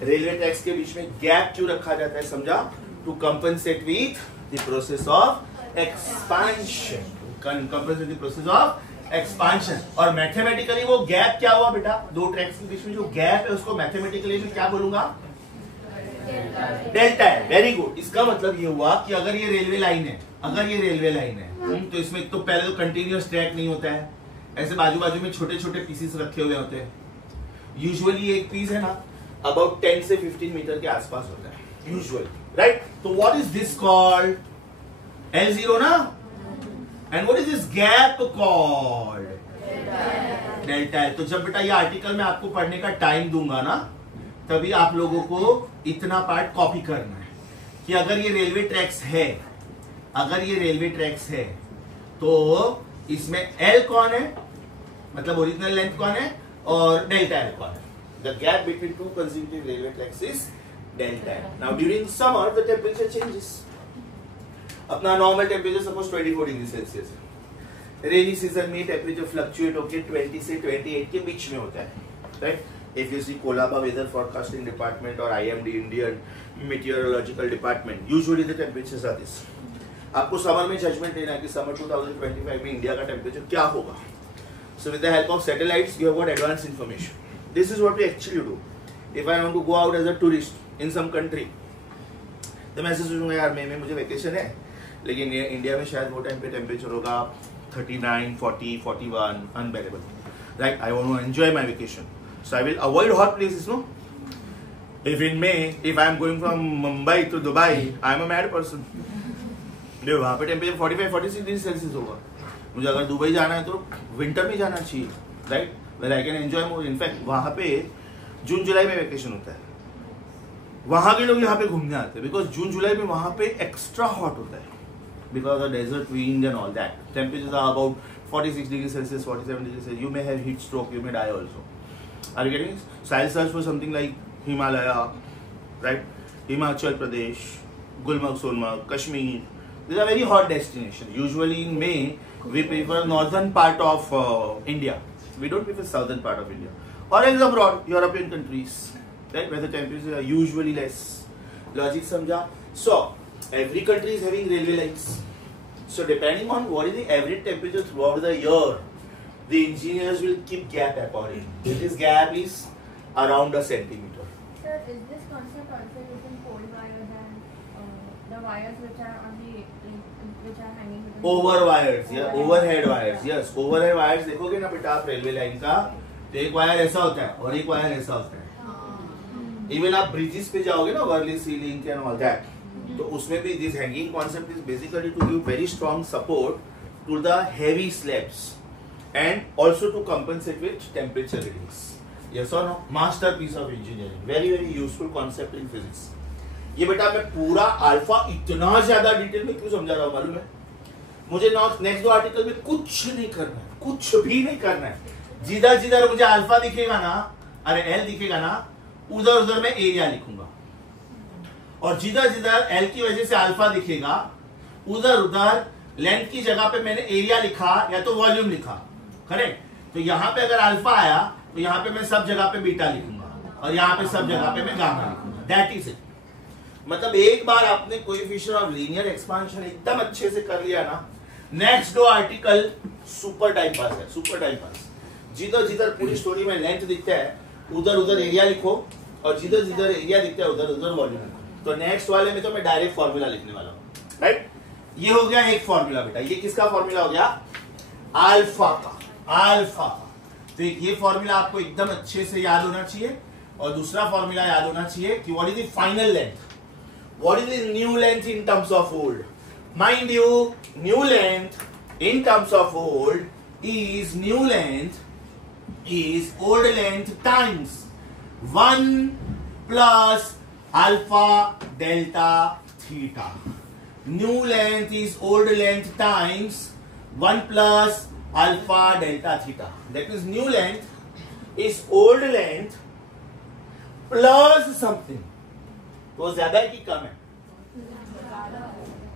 Railway tracks के बीच में gap क्यों रखा जाता है समझा? To compensate with the process of expansion. Compensate the process of expansion. और मैथमेटिकली वो गैप क्या हुआ बेटा? 2 ट्रैक्स के बीच में जो गैप है उसको मैथमेटिकली मैं क्या बोलूंगा? डेल्टा है. Very good. इसका मतलब ये हुआ कि अगर ये रेलवे लाइन है, तो इसमें तो पहले तो कंटिन्यूअस ट्रैक नहीं होता है, ऐसे बाजू बाजू में छोटे छोटे पीसेस रखे हुए होते हैं. यूजुअली एक पीस है ना अबाउट 10 से 15 मीटर के आसपास होता है यूजुअली, राइट? तो what is this called? L0 ना? And what is this gap called? Delta L. तो जब बेटा ये आर्टिकल मैं आपको पढ़ने का टाइम दूंगा ना, तभी आप लोगों को इतना पार्ट कॉपी करना है कि अगर ये रेलवे ट्रैक्स है, अगर ये रेलवे ट्रैक्स है तो इसमें एल कौन है, मतलब ओरिजिनल लेंथ कौन है, और डेल्टा एल कौन है? The gap between two consecutive railway tracks is delta L. Now during summer the temperature changes. अपना normal temperature suppose 24 degree Celsius है, रेनी सीजन में टेम्परेचर फ्लक्चुएट होकर 20 से 28 के बीच में होता है, right? If you see Colaba Weather Forecasting Department or IMD Indian Meteorological Department, usually the temperatures are this. आपको समर में जजमेंट लेना है कि समर 2025 में इंडिया का टेम्परेचर क्या होगा. So with the help of satellites, you have got advanced information. This is what we actually do. If I want to go out as a tourist in some country, तो मैं ऐसे सोचूंगा यार मई में मुझे वेकेशन है, लेकिन ये इंडिया में शायद वो टाइम पे टेम्परेचर होगा 39, 40, 41, unbearable. Right? I want to enjoy my vacation. So I will avoid hot places, no? If in May, if I am going from Mumbai to Dubai, I am a mad person. देखो वहाँ पे temperature 45-46 degree Celsius होगा. मुझे अगर Dubai जाना है तो winter में जाना चाहिए, right? Where I can enjoy more. In fact वहाँ पे जून जुलाई में वेकेशन होता है. वहाँ के लोग यहाँ पे घूमने आते हैं बिकॉज जून जुलाई में वहाँ पे एक्स्ट्रा हॉट होता है because of desert wind and all that. Temperatures are about 46 degrees Celsius, 47 degrees Celsius. You may have heat stroke, you may die also. Are you getting this? So I'll search for something like Himalaya, right? Himachal Pradesh, Gulmarg, Sonmarg, Kashmir. These are very hot destinations. Usually in May, we prefer northern part of India. We don't prefer southern part of India. Or else abroad, European countries, right? Where the temperatures are usually less. Logic samjha? So, every country is having railway lines. So depending on what is the average temperature throughout the year, the engineers will keep gap according. This gap is around a centimeter. Sir, is this concept also using pole wires and the wires which are on the which are hanging? Over wires, yeah, overhead wires, yes, overhead wires. देखोगे ना बेटा आप railway line का, तो एक wire ऐसा होता है और एक वायर ऐसा होता है. Even आप ब्रिजेस पे जाओगे ना, Worli sea link and all that, तो उसमें भी this hanging concept is basically to give very strong support to the heavy slabs and also to compensate with temperature readings. Yes और no? Masterpiece of engineering, very very useful concept in physics. ये बेटा मैं पूरा alpha इतना ज्यादा detail में क्यों समझा रहा हूं मालूम है? मुझे नेक्स्ट दो आर्टिकल में कुछ नहीं करना है, कुछ भी नहीं करना है. जिधर जिधर मुझे अल्फा दिखेगा ना, अरे एल दिखेगा ना, उधर उधर मैं एरिया लिखूंगा, और जिधर जिधर एल की वजह से अल्फा दिखेगा उधर उधर लेंथ की जगह पे मैंने एरिया लिखा या तो वॉल्यूम लिखा, करेक्ट? तो यहां पे अगर अल्फा आया तो यहां पे मैं सब जगह पे बीटा लिखूंगा और यहां पे सब जगह पे मैं गामा लिखूंगा. That is it. मतलब एक बार आपने कोएफिशिएंट ऑफ लीनियर एक्सपांशन एकदम अच्छे से कर लिया ना, नेक्स्ट दो आर्टिकल सुपर टाइम पास है, सुपर टाइम पास. जिधर जिधर पूरी स्टोरी में लेंथ दिखता है उधर उधर एरिया लिखो, और जिधर जिधर एरिया दिखता है उधर उधर वॉल्यूम लिखो. तो नेक्स्ट वाले में तो मैं डायरेक्ट फॉर्मूला लिखने वाला हूं, राइट? ये हो गया एक फॉर्मूला बेटा. ये किसका फॉर्मूला हो गया? अल्फा का, अल्फा का. तो ये फॉर्मूला आपको एकदम अच्छे से याद होना चाहिए, और दूसरा फॉर्मूला याद होना चाहिए कि what is the final length, what is the new length in terms of old. Mind you, new length in terms of old is new length is old length times 1 plus alpha delta theta. New length is old length times 1 plus alpha delta theta. That is new length is old length plus something. तो ज्यादा है कि कम है?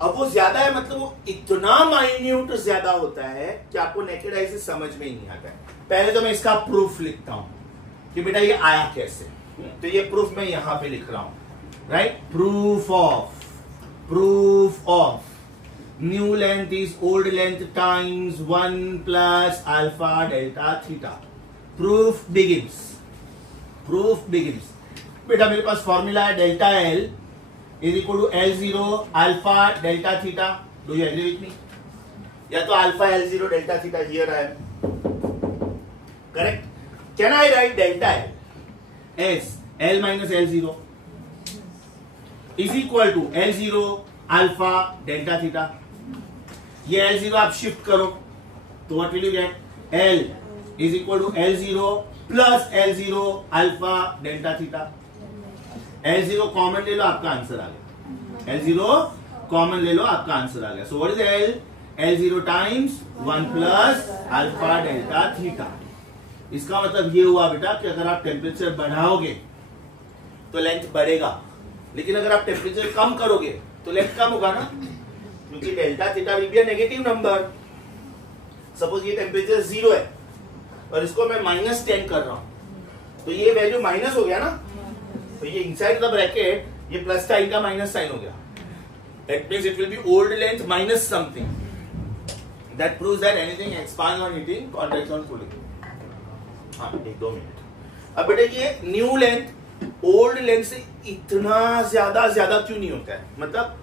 अब वो ज्यादा है मतलब वो इतना माइन्यूट ज्यादा होता है कि आपको नेकेड आई से समझ में ही नहीं आता है. पहले तो मैं इसका प्रूफ लिखता हूं कि बेटा ये आया कैसे. तो ये प्रूफ मैं यहां पे लिख रहा हूं, right? Proof of new length is old length times 1 plus alpha delta theta. Proof begins. बेटा मेरे पास फॉर्मूला है delta L is equal to L0 alpha delta theta. Do you agree with me? या तो alpha L0 delta theta here I am. Correct? Can I write delta L as L minus L0 is equal to L0 alpha delta theta. ये L0 आप shift करो तो what will you get? L is equal to L0 plus L0 alpha delta theta. L0 common ले लो, आपका answer आ गया. L0 common ले लो, आपका answer आ गया. सो what is L? L0 times 1 plus alpha delta theta. इसका मतलब ये हुआ बेटा कि अगर आप टेम्परेचर बढ़ाओगे तो लेंथ बढ़ेगा, लेकिन अगर आप टेम्परेचर कम करोगे तो लेंथ कम होगा ना, क्योंकि delta theta will be a negative number. Suppose ये टेम्परेचर 0 है और इसको मैं -10 कर रहा हूं, तो ये वैल्यू माइनस हो गया ना, तो ये इनसाइड द ब्रैकेट ये प्लस साइन का माइनस साइन हो गया. That means it will be old length minus something. That proves that anything expands on heating, contracts on cooling. हाँ, 1-2 मिनट. अब बेटा ये न्यू लेंथ ओल्ड लेंथ से इतना ज्यादा क्यों नहीं होता है? मतलब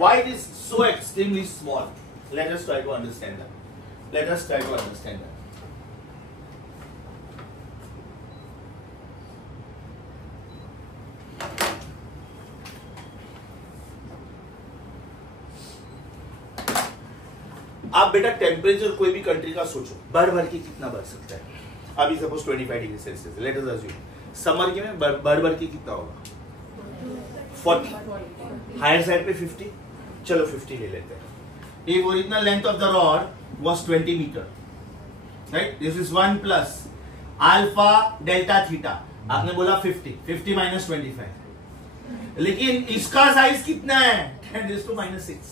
why it is so extremely small? Let us try to understand that. आप बेटा टेम्परेचर कोई भी कंट्री का सोचो, बढ़ के कितना बढ़ सकता है. अभी suppose 25 degree Celsius, let us assume summer के में बढ़ के कितना होगा? 40. हायर साइड पे 50. चलो 50 ले लेते हैं. If original length of the rod was 20 meter, right? This is 1 plus alpha delta theta. आपने बोला 50 minus 25. लेकिन इसका साइज कितना है? 10⁻⁻6.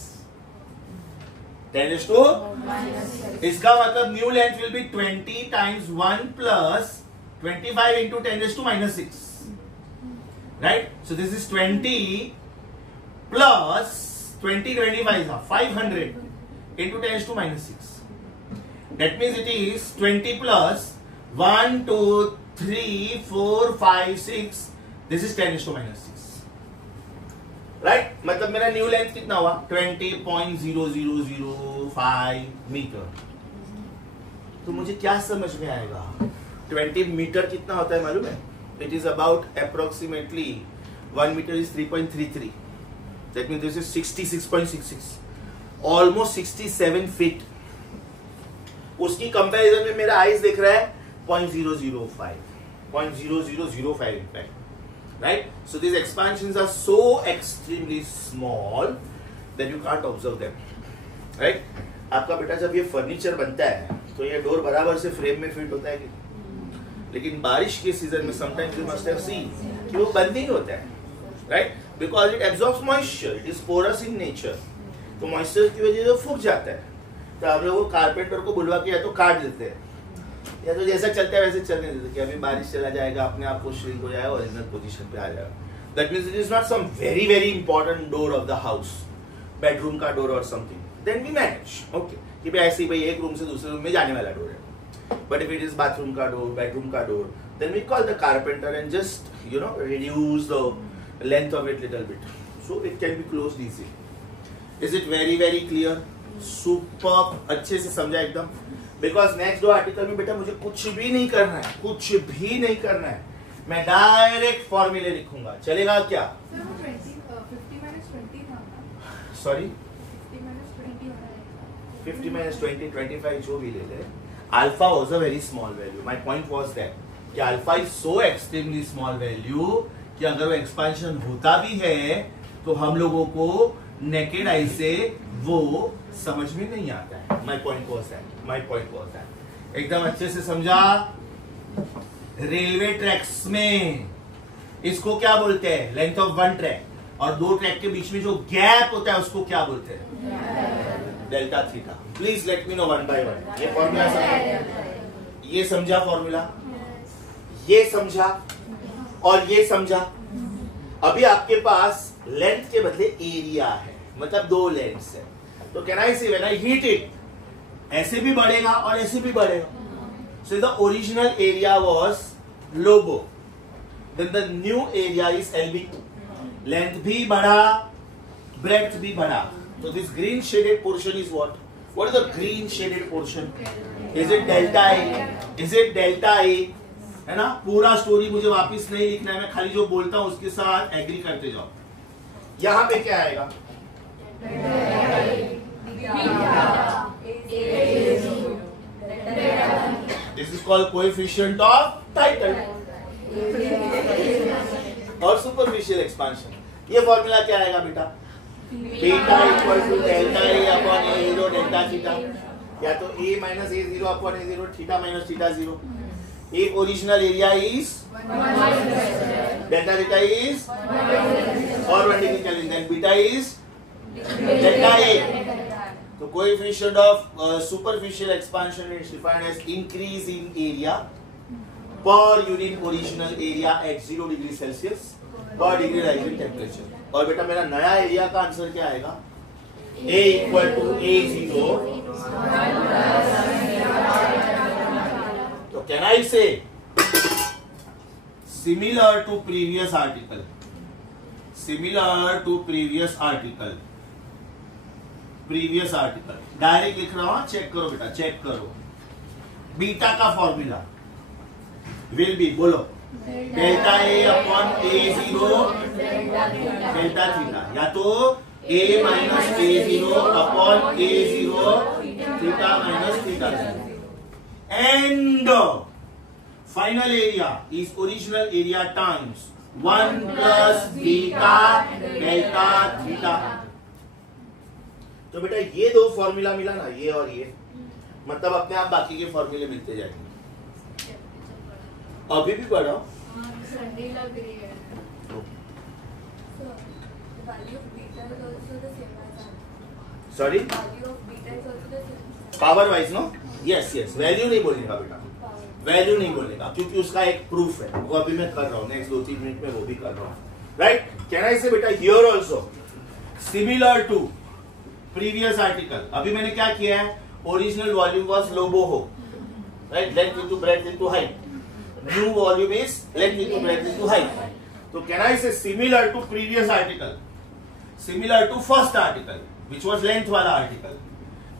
10⁻⁻6. इसका मतलब new length will be 20 times 1 plus 25 into 10⁻⁻6. Right? So this is 20 plus 25 500 into 10⁻⁻6. That means it is 20 plus 1, 2, 3, 4, 5, 6. This is 10⁻⁻6. Right? मतलब मेरा न्यू लेंथ कितना हुआ? 20.0005 मीटर. तो मुझे क्या समझ में आएगा? 20 मीटर कितना होता है मालूम है? It is about approximately 1 meter is 3.33. That means this is 66.66. Almost 67 feet. उसकी कंपैरिजन में मेरा आइस देख रहा है 0.005. 0.0005 in fact. Right? So these expansions are so extremely small that you can't observe them. Right? आपका बेटा जब ये फर्नीचर बनता है तो ये डोर बराबर से फ्रेम में फिट होता है कि, लेकिन बारिश के सीजन में sometimes you must have seen कि वो बंद नहीं होता है. Right? Because it absorbs moisture, it is porous in nature. तो मॉइस्चर की वजह से वो फूक जाता है. तो आप लोग कारपेंटर को बुलवा के या तो काट देते हैं या तो जैसा चलता है वैसे चलने देते कि अभी बारिश चला जाएगा, अपने आप को श्रिंक हो जाएगा, ओरिजिनल पोजीशन पे आ जाएगा. That means it is not some very very important door of the house, bedroom का डोर और something. Then we manage. Okay, कि भाई ऐसे ही भाई एक रूम से दूसरे रूम में जाने वाला डोर है. But if it is bathroom ka door, bedroom ka door, then we call the carpenter and just, you know, reduce the length of it little bit. So it can be closed easily. Is it very very clear? Superb. अच्छे से समझा एकदम. Because next दो article में बेटा मुझे कुछ भी नहीं करना है, कुछ भी नहीं करना है. मैं डायरेक्ट फॉर्मूले लिखूंगा. चलेगा क्या? Sir, 50 minus 20 था ना? Sorry? 50 minus 20 हो रहा है. 50 minus 20, 25 जो भी ले ले. Alpha was a very small value. My point was that कि alpha is so extremely small value कि अगर वो expansion होता भी है तो हम लोगों को naked eye से वो समझ में नहीं आता है. My point was that. एकदम अच्छे से समझा. रेलवे ट्रैक्स में इसको क्या बोलते हैं? लेंथ ऑफ वन ट्रैक और दो ट्रैक के बीच में जो गैप होता है उसको क्या बोलते हैं? Delta theta. Please let me know one by one. ये फॉर्मूला समझा? ये समझा फॉर्मूला? ये समझा और ये समझा. अभी आपके पास लेंथ के बदले एरिया है, मतलब दो लेंथ्स है. तो कैन आई से व्हेन आई हीट इट ऐसे भी बढ़ेगा और ऐसे भी बढ़ेगा. So the original area was लोबो, then the new area is LB. Length भी बढ़ा, ब्रेड्थ भी बढ़ा. So this green shaded portion is what? What is the green shaded portion? Is it delta A? Is it delta A? है ना। पूरा story मुझे वापस नहीं लिखना है, मैं खाली जो बोलता हूं उसके साथ एग्री करते जाओ। यहां पे क्या आएगा? This is called coefficient of title और सुपरफिशियल एक्सपांशन। ये फॉर्मूला क्या आएगा बेटा? Beta equal to delta A upon A zero delta theta, या तो A minus A zero upon A zero theta minus theta zero. If original area is delta theta is or 1 degree Kelvin, then beta is delta A. So coefficient of superficial expansion is defined as increase in area per unit original area at 0 degree Celsius per degree rise in temperature. और बेटा मेरा नया area का answer क्या आएगा? A equal to A0. So can I say similar to previous article? Similar to previous article. Previous article. Direct लिख रहा हूं, चेक करो बेटा, चेक करो। बीटा का फॉर्मूला विल बी, बोलो, delta A upon A zero delta theta, या तो A minus A zero upon A zero theta minus theta zero. And final area is original area times 1 plus beta delta theta. तो बेटा ये दो formula मिला ना, ये और ये, मतलब अपने आप बाकी के फॉर्मूले मिलते जाएंगे। अभी भी पढ़ो। Sorry, power wise no, yes yes, value नहीं बोलेगा बेटा, वैल्यू नहीं बोलेगा, क्योंकि उसका एक प्रूफ है, वो अभी मैं कर रहा हूँ, नेक्स्ट 2-3 मिनट में वो भी कर रहा हूँ, राइट। कैन आई से बेटा here also similar to previous article. अभी मैंने क्या किया है? ओरिजिनल वॉल्यूम वाज लोबोहो, right, length into breadth into height. New volume is length into breadth into height. तो can I say similar to previous article, similar to first article which was length वाला article.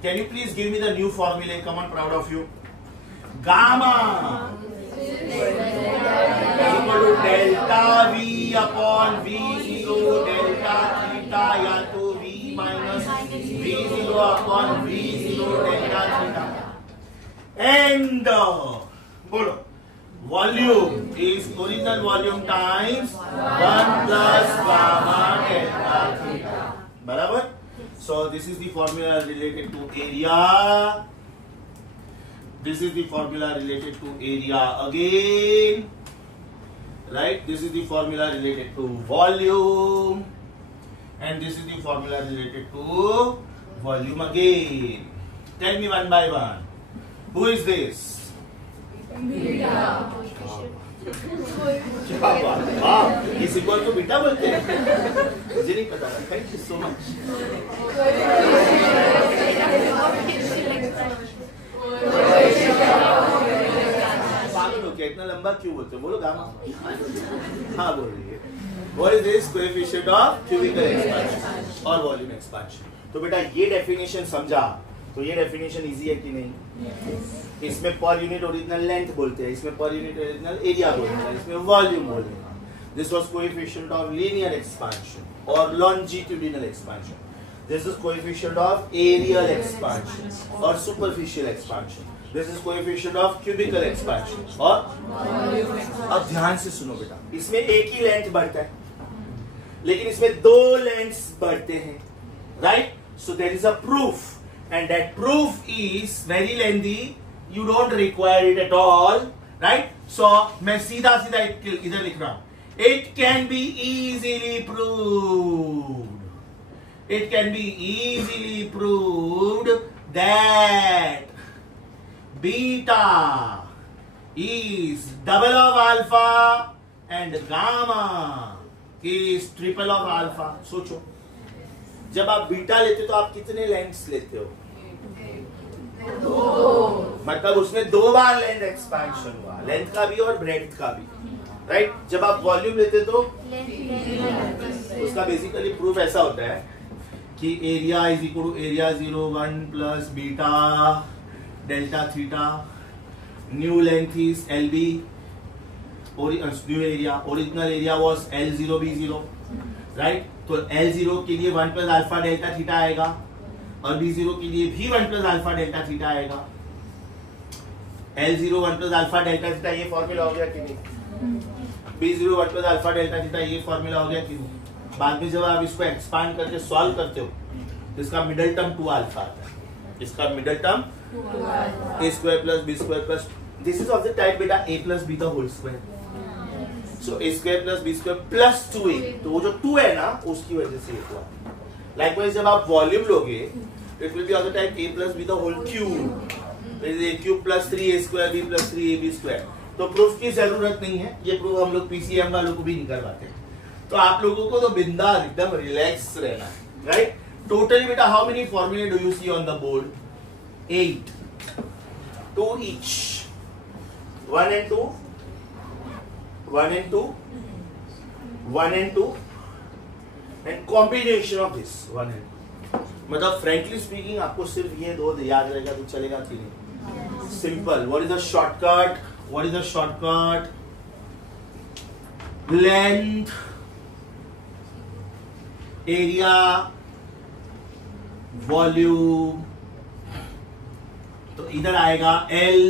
Can you please give me the new formula? Come on, proud of you. Gamma equal to delta V upon V0 delta theta, या तो V minus V0 upon V0 delta theta. And बोलो, volume is original volume times 1 plus gamma delta theta. बराबर? So this is the formula related to area. This is the formula related to area again, right? This is the formula related to volume, and this is the formula related to volume again. Tell me one by one. Who is this? क्या बात, हाँ, ये symbol को beta बोलते हैं, मुझे नहीं पता था। Thank you so much. पागल हो क्या, इतना लंबा क्यों बोलते हो? बोलो गामा। हाँ बोल रही है। What is this? Coefficient of cubical expansion और वॉल्यूम एक्सपेंशन। तो बेटा ये डेफिनेशन समझा, तो ये डेफिनेशन इजी है कि नहीं? इसमें पर यूनिट ओरिजिनल लेंथ बोलते हैं, इसमें पर यूनिट ओरिजिनल एरिया बोलते हैं, इसमें वॉल्यूम बोलते हैं। This was coefficient of linear expansion और longitudinal expansion. This is coefficient of areal expansion और superficial expansion. This is coefficient of cubical expansion और अब ध्यान से सुनो बेटा, इसमें एक ही लेंथ बढ़ता है, लेकिन इसमें दो लेंथ्स बढ़ते हैं, right? So there is a proof, and that proof is very lengthy, you don't require it at all, right? So मैं सीधा सीधा इधर लिख रहा हूं, it can be easily proved, it can be easily proved that beta is double of alpha and gamma is triple of alpha. सोचो, जब आप बीटा लेते तो आप कितने लेंथ्स लेते हो? मतलब उसमें 2 बार लेंथ एक्सपेंशन हुआ, लेंथ का भी और ब्रेड्थ का भी, राइट? जब आप वॉल्यूम लेते तो उसका बेसिकली प्रूफ ऐसा होता है कि area is equal to area 0 1 plus beta delta theta, new length is LB, new area, original area was L0 B0, right? तो L0 के लिए 1 प्लस अल्फा डेल्टा थीटा आएगा और B0 के लिए भी 1 प्लस अल्फा डेल्टा थीटा आएगा। L0 1 plus alpha delta theta, ये फॉर्मूला हो गया कि नहीं? B0 1 plus alpha delta theta, ये फॉर्मूला हो गया कि नहीं? बाद में जब आप इसको एक्सपांड करके सॉल्व करते हो, इसका मिडिल टर्म 2 अल्फा आता है। इसका middle term a square plus b square plus, this is of the type बेटा a plus b the whole square, so a square plus b square plus 2a, तो वो जो 2 है ना उसकी वजह से ये हुआ। लाइकवाइज जब आप वॉल्यूम लोगे it will be of the type a plus b the whole cube, is a cube plus 3a square b plus 3ab square. तो प्रूफ की जरूरत नहीं है, ये प्रूफ हम लोग पीसीएम वालों को भी नहीं करवाते। तो आप लोगों को तो बिंदास एकदम रिलैक्स रहना है, राइट? टोटली बेटा हाउ मेनी फॉर्मूले do you see on the board? 8, 2 each, 1 and 2, 1 and 2, 1 and 2, and combination of this 1 and 2. मतलब frankly speaking आपको सिर्फ ये दो याद रहेगा तो चलेगा कि नहीं? Simple. What is the shortcut? What is the shortcut? Length, area, volume. तो इधर आएगा L,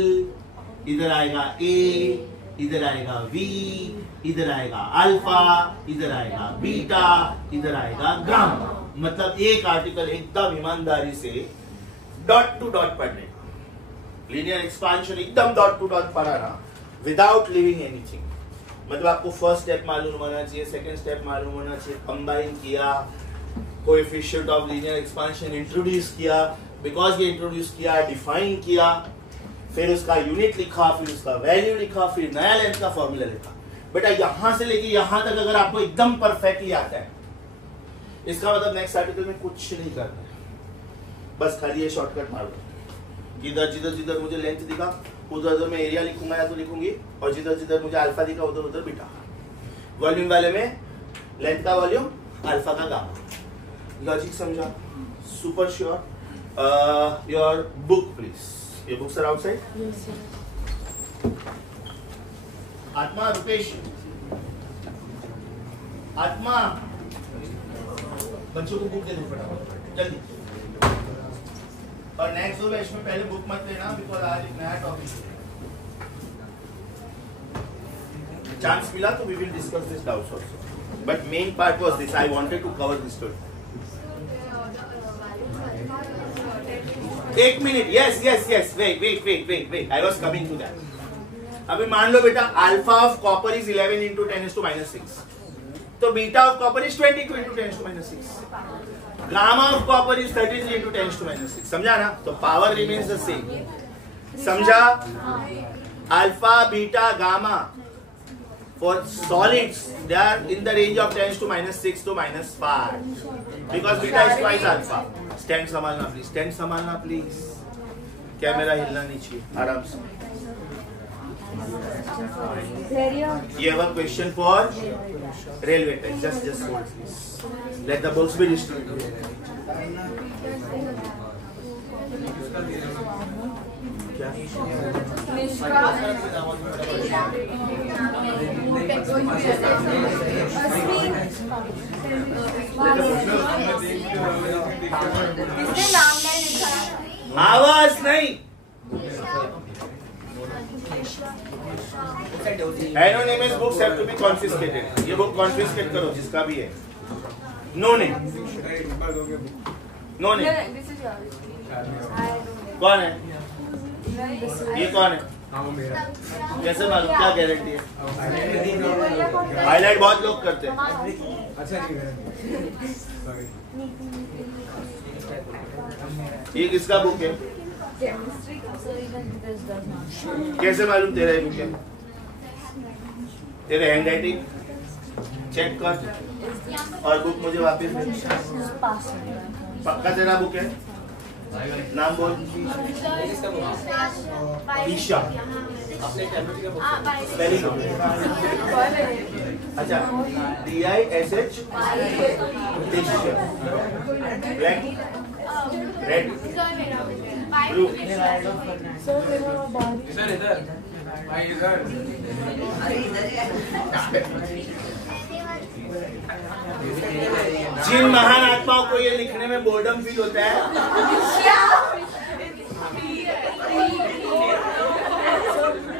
इधर आएगा A, इधर आएगा V, इधर आएगा अल्फा, इधर आएगा बीटा, इधर आएगा गामा। मतलब एक आर्टिकल एकदम ईमानदारी से डॉट टू डॉट पढ़ने का, लीनियर एक्सपांशन एकदम डॉट टू डॉट पढ़ाना विदाउट लिविंग एनीथिंग। मतलब आपको फर्स्ट स्टेप मालूम होना चाहिए, सेकंड स्टेप मालूम होना चाहिए, कंबाइन किया, coefficient of linear expansion introduce किया, बिकॉज ये इंट्रोड्यूस किया, डिफाइन किया, फिर उसका यूनिट लिखा, फिर उसका वैल्यू लिखा, फिर नया लेंथ का फॉर्मूला लिखा। बेटा यहां से लेके यहां तक अगर आपको एकदम परफेक्टली आता है, इसका मतलब नेक्स्ट आर्टिकल में कुछ नहीं करना है, बस खाली ये शॉर्टकट मार दो। जिधर जिधर जिधर मुझे लेंथ दिखा उधर उधर मैं एरिया लिखूंगा या तो लिखूंगी, और जिधर जिधर मुझे अल्फा दिखा उधर उधर बीटा। वॉल्यूम वाले में लेंथ का वॉल्यूम, अल्फा का गामा। लॉजिक समझा? Super sure. Your book please. Your books are outside. Atma, Rupesh, आत्मा, बच्चों को बुक दे दो फटाफट जल्दी। और नेक्स्ट दो बैच में पहले बुक मत लेना, बिकॉज आज एक नया टॉपिक है। चांस मिला तो we will discuss this doubts also, but main part was this, I wanted to cover this story. एक minute, yes yes yes, wait, I was coming to that. अभी मान लो बेटा alpha of copper is 11 into 10⁻⁻⁶, तो beta of copper is 22 into 10⁻⁶, gamma of copper is 33 into 10⁻⁶। समझा ना? तो power remains the same. समझा? Alpha, beta, gamma for solids they are in the range of 10⁻⁶ to -5, because beta is twice alpha. Stand संभालना please, stand संभालना please, camera हिलना नहीं चाहिए, आराम से। You have a question for railway tech. Just hold please. Let the books be distributed. आवाज नहीं। Anonymous books have to be confiscated. ये बुक कॉन्फिस्केट करो जिसका भी है। No name, no name. कौन है ये? कौन है? कैसे मालूम? क्या गारंटी है? हाईलाइट बहुत लोग करते हैं। ये किसका बुक है? कैसे मालूम तेरा ही बुक है? तेरे हैंड राइटिंग चेक कर और बुक मुझे वापस दे। पक्का तेरा बुक है? नाम बोल। ईशा। पहली अच्छा, DISH black red divide of करना है। सर मेरा बाहरी इधर इधर भाई इधर जिन महान आत्माओं को ये लिखने में बोर्डम फील होता है,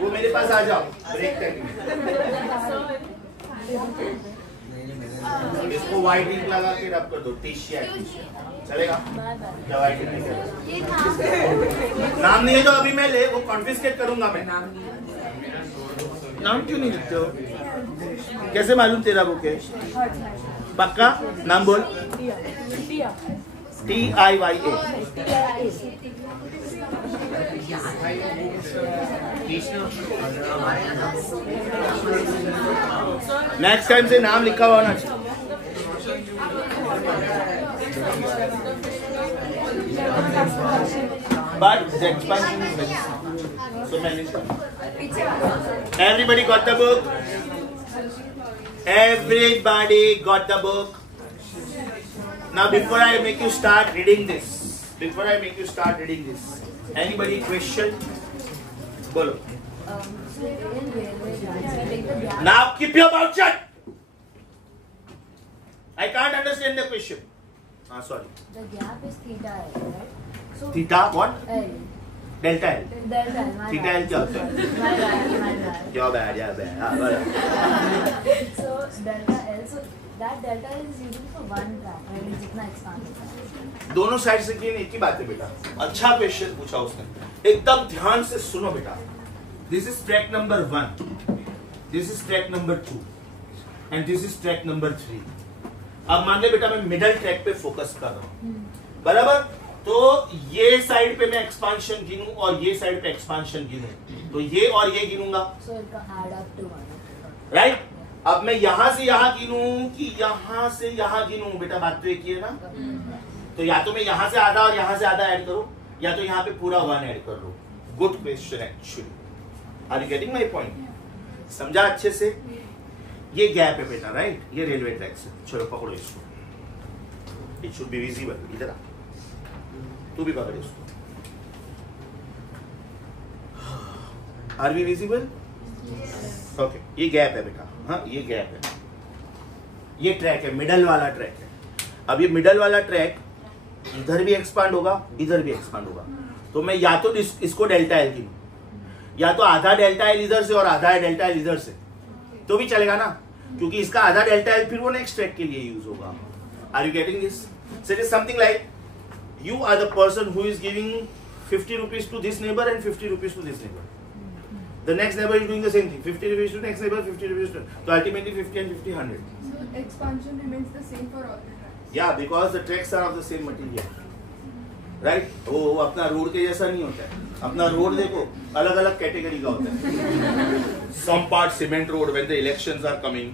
वो मेरे पास आ जाओ ब्रेक टाइम में। इसको व्हाइट इंक लगा के रब कर दो, टीशिया चलेगा क्या? व्हाइट इंक नाम नहीं है तो अभी मैं ले वो कॉन्फिस्केट करूंगा मैं। नाम क्यों नहीं लिखते हो? कैसे मालूम तेरा बुक है? पक्का नाम बोल। TIYA। नेक्स्ट टाइम से नाम लिखा हुआ होना चाहिए। But the expansion is very small. So many. Everybody got the book? Everybody got the book? Now before I make you start reading this, anybody question? Bolo. Now keep your mouth shut. I can't understand the question. Sorry. The gap is theta L, right? So Theta what? L. Delta L. Delta L. my Theta bad. L क्या होता है? My bad. You're bad. हाँ बोलो। So delta L. So that delta L is used for one track, right? जितना expand होता है। दोनों side से क्लीन एक ही बात है बेटा। अच्छा क्वेश्चन पूछा उसने, एकदम ध्यान से सुनो बेटा। This is track number 1, this is track number 2, and this is track number 3. अब मान ले बेटा मैं मिडल ट्रैक पे फोकस कर रहा हूँ, बराबर? तो ये साइड पे मैं एक्सपांशन गिनूं और ये साइड पे एक्सपांशन गिनूं, तो ये और ये गिनूंगा, So it can add up to one. Right? अब मैं यहां से यहां गिनूं कि यहां से यहां गिनूं, बेटा बात तो एक ही है ना? तो या तो मैं यहां से आधा और यहां से आधा ऐड करूं, या तो यहां पे पूरा 1 ऐड कर लो। Good question actually. Are you getting my point? समझा अच्छे से? ये गैप है बेटा, राइट? ये रेलवे ट्रैक से। चलो पकड़ो इसको, इट शुड बी विजिबल। इधर आ, तू भी पकड़ इसको। Are we visible? ओके, ये गैप है बेटा। हाँ ये गैप है, ये ट्रैक है, मिडल वाला ट्रैक है। अब ये मिडल वाला ट्रैक इधर भी एक्सपांड होगा, इधर भी एक्सपांड होगा, तो मैं या तो इसको डेल्टा एल गिनूं, या तो आधा डेल्टा एल इधर से और आधा डेल्टा एल इधर से, तो भी चलेगा ना, क्योंकि इसका आधा डेल्टा एल फिर वो नेक्स्ट ट्रैक के लिए यूज होगा। Are you getting this? So it is something like you are the person who is giving 50 rupees to this neighbor and 50 rupees to this neighbor. The next neighbor is doing the same thing, 50 rupees to next neighbor, 50 rupees to, so ultimately 50 and 50, 100. So expansion remains the same for all the tracks. Yeah, because the tracks are of the same material, right? वो अपना road के जैसा नहीं होता है। अपना road देखो अलग अलग कैटेगरी का होता है। Some part cement road when the elections are coming,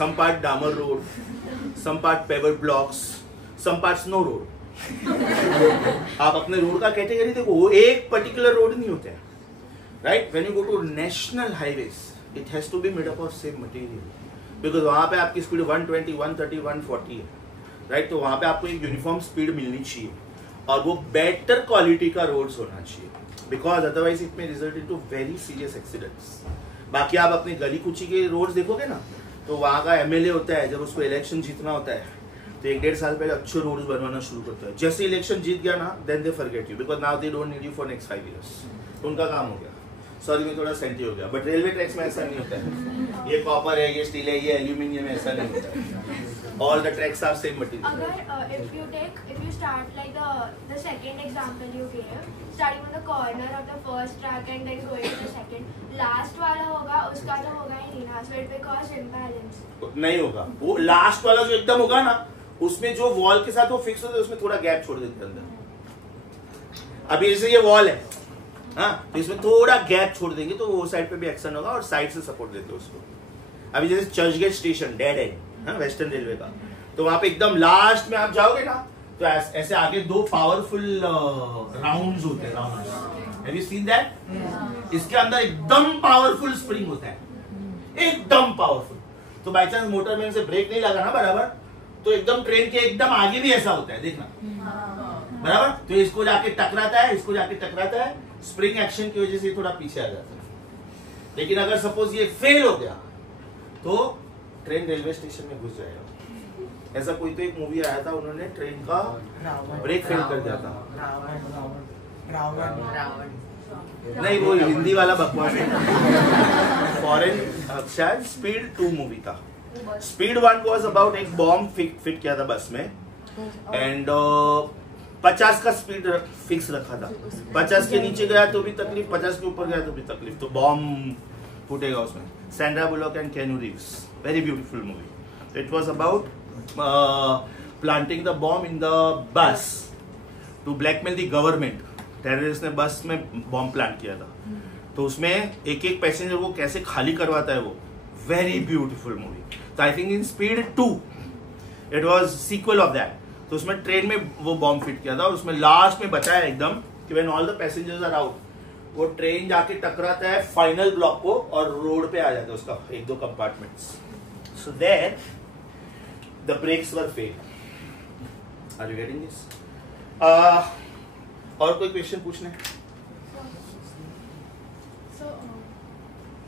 some part डामर road, some part pebble blocks, some part snow road. आप अपने रोड का कैटेगरी देखो, वो एक पर्टिकुलर रोड नहीं होता है, right? When you go to national highways, it has to be made up of same material, because वहां पे आपकी स्पीड 120, 130, 140 है, राइट? तो वहां पे आपको एक यूनिफॉर्म स्पीड मिलनी चाहिए और वो बेटर क्वालिटी का रोड्स होना चाहिए, बिकॉज अदरवाइज इट में result into very serious accidents. बाकी आप अपने गली कुची के रोड्स देखोगे ना, तो वहां का एमएलए होता है, जब उसको इलेक्शन जीतना होता है तो 1-1.5 साल पहले अच्छे रोड्स बनवाना शुरू करता है। जैसे इलेक्शन जीत गया ना, then they forget you, because now they don't need you for next 5 years। उनका काम हो गया। सॉरी मैं थोड़ा सेंटी हो गया, बट रेलवे ट्रैक्स में ऐसा नहीं होता है। ये कॉपर है, ये स्टील है, ये एल्यूमिनियम है, ऐसा नहीं होता है। All the tracks are same material. अगर if you start like the second example you gave, starting with the corner of the first track and then going to the second, last वाला होगा उसका तो होगा ही नहीं ना, so it will cause imbalance। नहीं होगा, वो लास्ट वाला जो एकदम होगा ना, उसमें जो वॉल के साथ वो फिक्स होता है, उसमें थोड़ा गैप छोड़ देते हैं अंदर। अभी जैसे ये वॉल है, हाँ, तो इसमें थोड़ा गैप छोड़ देंगे तो वो साइड पे भी एक्शन होगा और साइड से सपोर्ट देते हैं उसको। अभी जैसे चर्चगेट स्टेशन डेड एंड, हाँ, वेस्टर्न रेलवे का, तो वहां पे एकदम लास्ट में आप जाओगे ना, तो ऐसे आगे 2 पावरफुल राउंड्स होते हैं, rounds. Have you seen that? इसके अंदर एकदम पावरफुल स्प्रिंग होता है, एकदम पावरफुल। तो बाई चांस मोटर में से ब्रेक नहीं लगा ना बराबर, तो एकदम ट्रेन के एकदम आगे भी ऐसा होता है, देखना बराबर। तो इसको जाके टकराता है, इसको जाके टकराता है, स्प्रिंग एक्शन की वजह से थोड़ा पीछे आ जाता है। लेकिन अगर सपोज ये फेल हो गया तो ट्रेन रेलवे स्टेशन में घुस जाएगा। ऐसा कोई तो एक मूवी आया था, उन्होंने ट्रेन का ब्रेक फेल कर दिया था। रावण नहीं, वो हिंदी वाला बकवास है। फॉरेन शायद स्पीड 2 मूवी था। स्पीड 1 वाज अबाउट एक बॉम्ब फिट किया था बस में एंड 50 का स्पीड फिक्स रखा था। 50 के नीचे गया तो भी तकलीफ, 50 के ऊपर गया तो भी तकलीफ, तो बॉम्ब फूटेगा उसमें। Sandra Bullock and Keanu Reeves, very beautiful movie. It was about planting the bomb in the bus to blackmail the government. Terrorist ने बस में बॉम्ब प्लांट किया था, तो उसमें एक एक पैसेंजर को कैसे खाली करवाता है वो, वेरी ब्यूटीफुल मूवी। तो I think in speed 2 it was sequel of that. तो उसमें ट्रेन में वो बॉम्ब फिट किया था और उसमें लास्ट में बचाया एकदम कि when all the passengers are out, वो ट्रेन जाके टकराता है फाइनल ब्लॉक को और रोड पे आ जाता है उसका 1-2 compartments. So there the brakes were fail. Are you getting this? और कोई क्वेश्चन पूछने?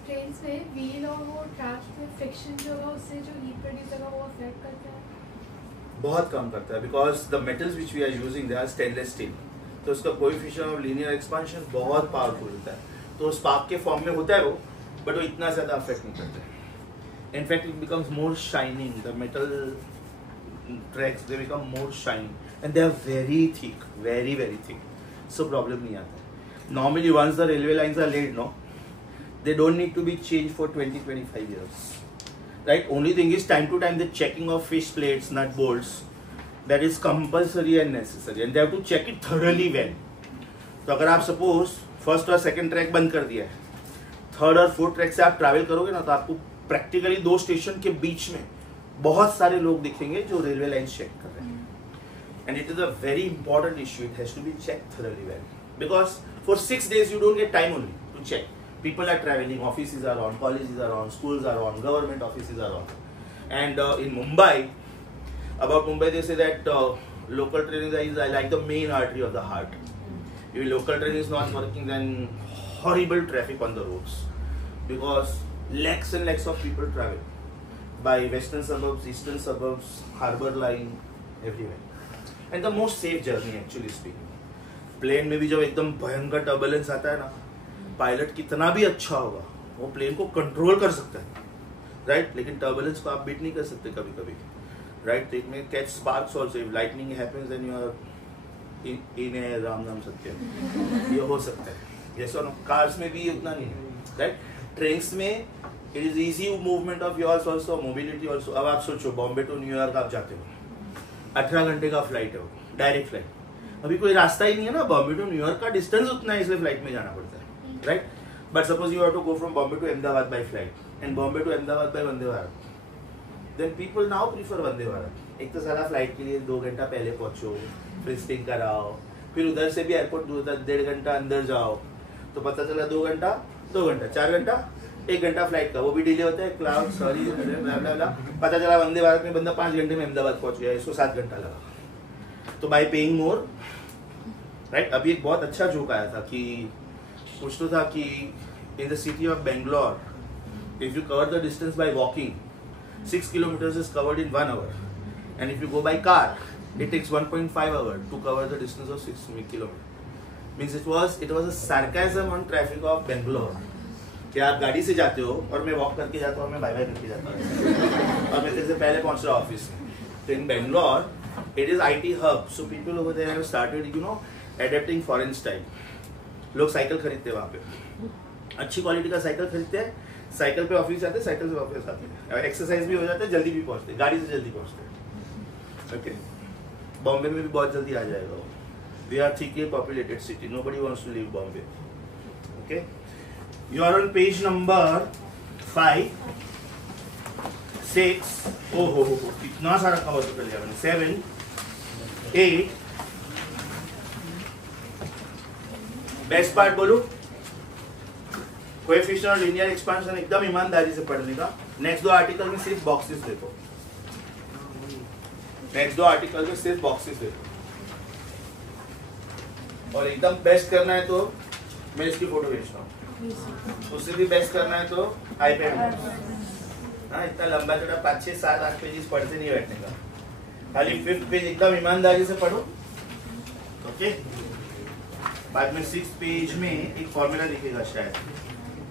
ट्रेन्स में व्हील और वो ट्रैक्स में फ्रिक्शन जो होगा उससे जो हीट प्रोड्यूस होगा वो अफेक्ट करता है? बहुत कम करता है, because the metals which we are using they are stainless steel, तो उसका कोएफिशिएंट ऑफ लीनियर एक्सपांशन बहुत पावरफुल होता है। तो स्पार्क के फॉर्म में होता है वो, बट वो इतना ज्यादा अफेक्ट नहीं करता है। In fact it becomes more shining, the metal tracks they become more shining and they are very thick, very very thick, so problem नहीं आता है। Normally once the railway lines are laid, no, they don't need to be changed for 20-25 years, right? Only thing is time to time the checking of fish plates, nut bolts, that is compulsory and necessary, and they have to check it thoroughly well. तो अगर आप suppose first और second track बंद कर दिया है, third और fourth track से आप ट्रैवल करोगे ना, तो आपको प्रैक्टिकली 2 स्टेशन के बीच में बहुत सारे लोग दिखेंगे जो रेलवे लाइन चेक कर रहे हैं। And it is a very important issue, it has to be check thoroughly well, because for 6 days you don't get time only to check. People are traveling, offices are on, colleges are on, schools are on, government offices are on. And in Mumbai, about Mumbai they say that local train is like the main artery of the heart. If local train is not working, then horrible traffic on the roads, because lakhs and lakhs of people travel by western suburbs, eastern suburbs, harbour line, everywhere. And the most safe journey actually speaking. Plane में भी जब एकदम भयंकर turbulence आता है ना, pilot कितना भी अच्छा होगा वो प्लेन को कंट्रोल कर सकता है, राइट? लेकिन टर्बुलेंस को आप बीट नहीं कर सकते कभी कभी, राइट? इट में catch sparks also, if lightning happens then you are in a Ram नाम सत्य, ये हो सकता है। यस और नो? कार्स में भी उतना नहीं है, राइट? ट्रेन्स में it is easy movement of yours also, mobility also. अब आप सोचो बॉम्बे टू न्यूयॉर्क आप जाते हो, 18 घंटे का फ्लाइट है वो, डायरेक्ट फ्लाइट। अभी कोई रास्ता ही नहीं है ना, बॉम्बे टू न्यूयॉर्क का डिस्टेंस उतना है, इसलिए फ्लाइट में जाना पड़ता है, right? But suppose you have to go from Bombay to Ahmedabad by flight and Bombay to Ahmedabad by Vande Bharat, then people now prefer Vande Bharat. एक तो सारा फ्लाइट के लिए 2 घंटा पहले पहुंचो, फिर स्टिंग कराओ, फिर उधर से भी एयरपोर्ट दूर था, 1.5 घंटा अंदर जाओ, तो पता चला 2 घंटा 4 घंटा 1 घंटा फ्लाइट का, वो भी डिले होता है, क्लाउड सॉरी पता चला वंदे भारत में बंदा 5 घंटे में अहमदाबाद पहुंच गया, इसको 7 घंटा लगा। तो बाय पेइंग मोर, राइट? अभी एक बहुत अच्छा जोक आया था कि कुछ तो था कि in the city of Bangalore if you cover the distance by walking 6 kilometres is covered in 1 hour, and if you go by car it takes 1.5 hour to cover the distance of 6 kilometre. Means it was a sarcasm on traffic of Bangalore कि आप गाड़ी से जाते हो और मैं walk करके जाता हूँ, मैं बाय बाय करके जाता हूँ और मैं तेरे से पहले पहुंच रहा हूँ ऑफिस में। तो in Bangalore it is IT हब, so people over there have started you know adapting foreign style. लोग साइकिल खरीदते हैं वहाँ पे, अच्छी क्वालिटी का साइकिल खरीदते हैं, साइकिल पे ऑफिस जाते हैं, साइकिल से वापस आते हैं, एक्सरसाइज भी हो जाता है, जल्दी भी पहुँचते हैं, गाड़ी से जल्दी पहुँचते हैं। ओके, बॉम्बे में भी बहुत जल्दी आ जाएगा। We are thickly populated city, nobody wants to leave Bombay. Okay, you are on page number 5, 6, ओहो कितना सारा कवर कर लिया मैंने, 7, 8। बेस्ट पार्ट बोलू, कोएफिशिएंट और लीनियर एक्सपांशन एकदम ईमानदारी से पढ़ने का। नेक्स्ट 2 आर्टिकल में सिर्फ बॉक्सेस देखो, नेक्स्ट 2 आर्टिकल में सिर्फ बॉक्सेस देखो। और एकदम बेस्ट करना है तो मैं इसकी फोटो भेजता हूँ, उससे भी बेस्ट करना है तो आईपैड में। हाँ, इतना लंबा चौड़ा 5, 6, 7, 8 पेजेस पढ़ते नहीं बैठने का, खाली 5th पेज एकदम ईमानदारी से पढ़ो। ओके, बाद में 6th पेज में एक फॉर्मूला दिखेगा शायद,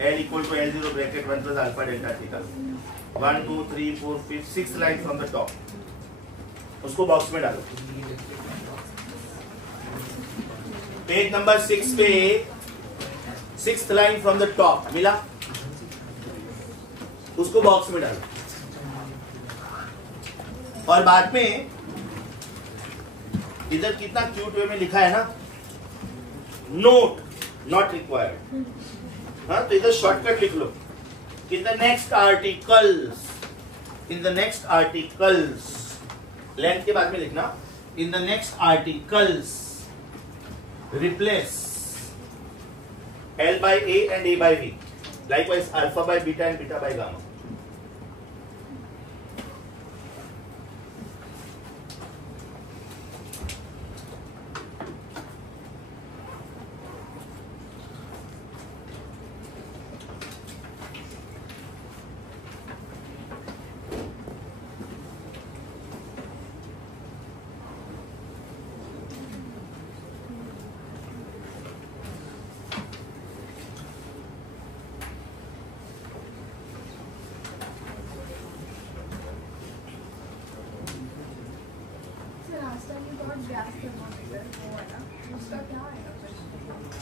L = L0 bracket 1 + alpha delta theta, 1 2 3 4 5 6 line from the top, उसको बॉक्स में डालो। पेज नंबर 6 पे 6th line from the top मिला, उसको बॉक्स में डालो। और बाद में इधर कितना क्यूट वे में लिखा है ना, नोट नॉट रिक्वायर्ड। हाँ, तो इधर शॉर्टकट लिख लो, in the next articles, length के बाद में लिखना, in the next articles replace L by A and A by B, likewise alpha by beta and beta by gamma.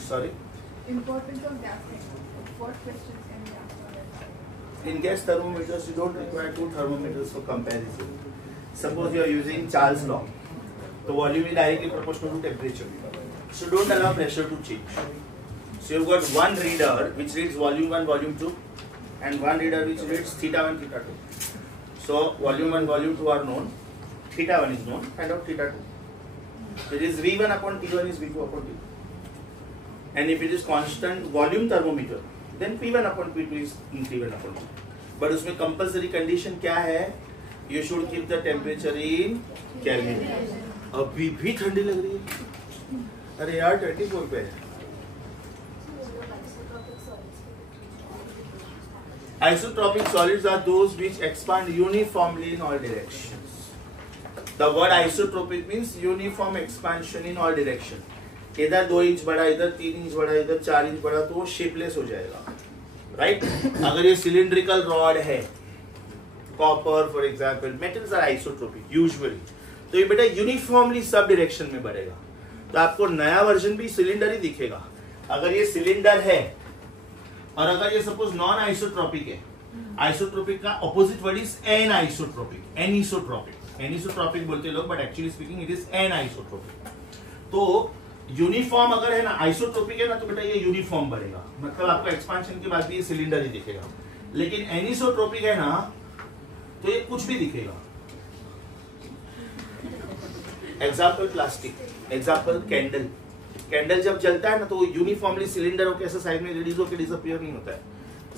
Sorry? Importance of gas thermometer. What questions can we ask on it? In gas thermometers, you don't require 2 thermometers for comparison. Suppose you are using Charles' law, the volume is directly proportional to temperature. So don't allow pressure to change. So you've got one reader which reads volume 1, volume 2, and one reader which reads theta 1, theta 2. So volume 1, volume 2 are known, theta 1 is known, find out theta 2. It is V1 upon T1 is V2 upon T2. And if it is constant volume thermometer, then P1 upon P2 is T1 upon T2. But उसमें compulsory condition क्या है? You should keep the temperature in Kelvin. अभी भी ठंडी लग रही है, अरे यार 24 पे है। Isotropic solids are those which expand uniformly in all directions. The word isotropic means uniform expansion in all direction. इधर 2 इंच बड़ा, इधर 3 इंच बड़ा, इधर 4 इंच बड़ा, तो वो शेपलेस हो जाएगा, राइट? अगर ये सिलिंड्रिकल रॉड है, copper for example, metals are isotropic usually, तो ये बेटा यूनिफॉर्मली सब डायरेक्शन में बढ़ेगा। तो आपको नया वर्जन भी सिलेंडर ही दिखेगा। अगर ये सिलेंडर है और अगर ये सपोज नॉन आइसोट्रोपिक है, आइसोट्रोपिक का opposite word is an isotropic, anisotropic, anisotropic बोलते लोग, but actually speaking it is an isotropic. तो यूनिफॉर्म अगर है ना, आइसोट्रोपिक है ना, तो बेटा ये यूनिफॉर्म बढ़ेगा, मतलब आपका एक्सपांशन के बाद भी ये सिलेंडर ही दिखेगा। लेकिन एनिसोट्रोपिक है ना, तो ये कुछ भी दिखेगा। Example plastic, example candle. Candle जब जलता है ना, तो यूनिफॉर्मली सिलेंडर होकर ऐसे साइड में रिलीज होकर डिसअपीयर नहीं होता है,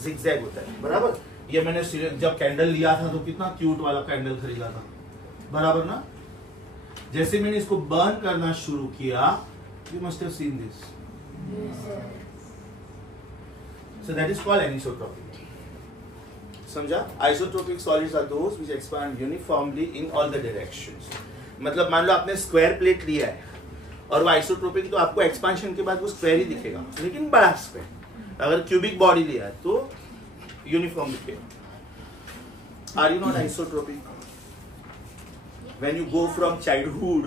जिगजैग होता है, बराबर। ये मैंने जब कैंडल लिया था तो कितना क्यूट वाला कैंडल खरीदा था, बराबर ना। जैसे मैंने इसको बर्न करना शुरू किया, you must have seen this. So that is called anisotropic. समझा? Isotropic solids are those which expand uniformly in all the directions. मतलब मान लो आपने स्क्वायर प्लेट लिया है और वो आइसोट्रोपिक, तो आपको एक्सपांशन के बाद वो स्क्वायर ही दिखेगा, लेकिन बड़ा स्क्वायर। अगर क्यूबिक बॉडी लिया है तो यूनिफॉर्म दिखेगा। Are you not isotropic? When you go from childhood,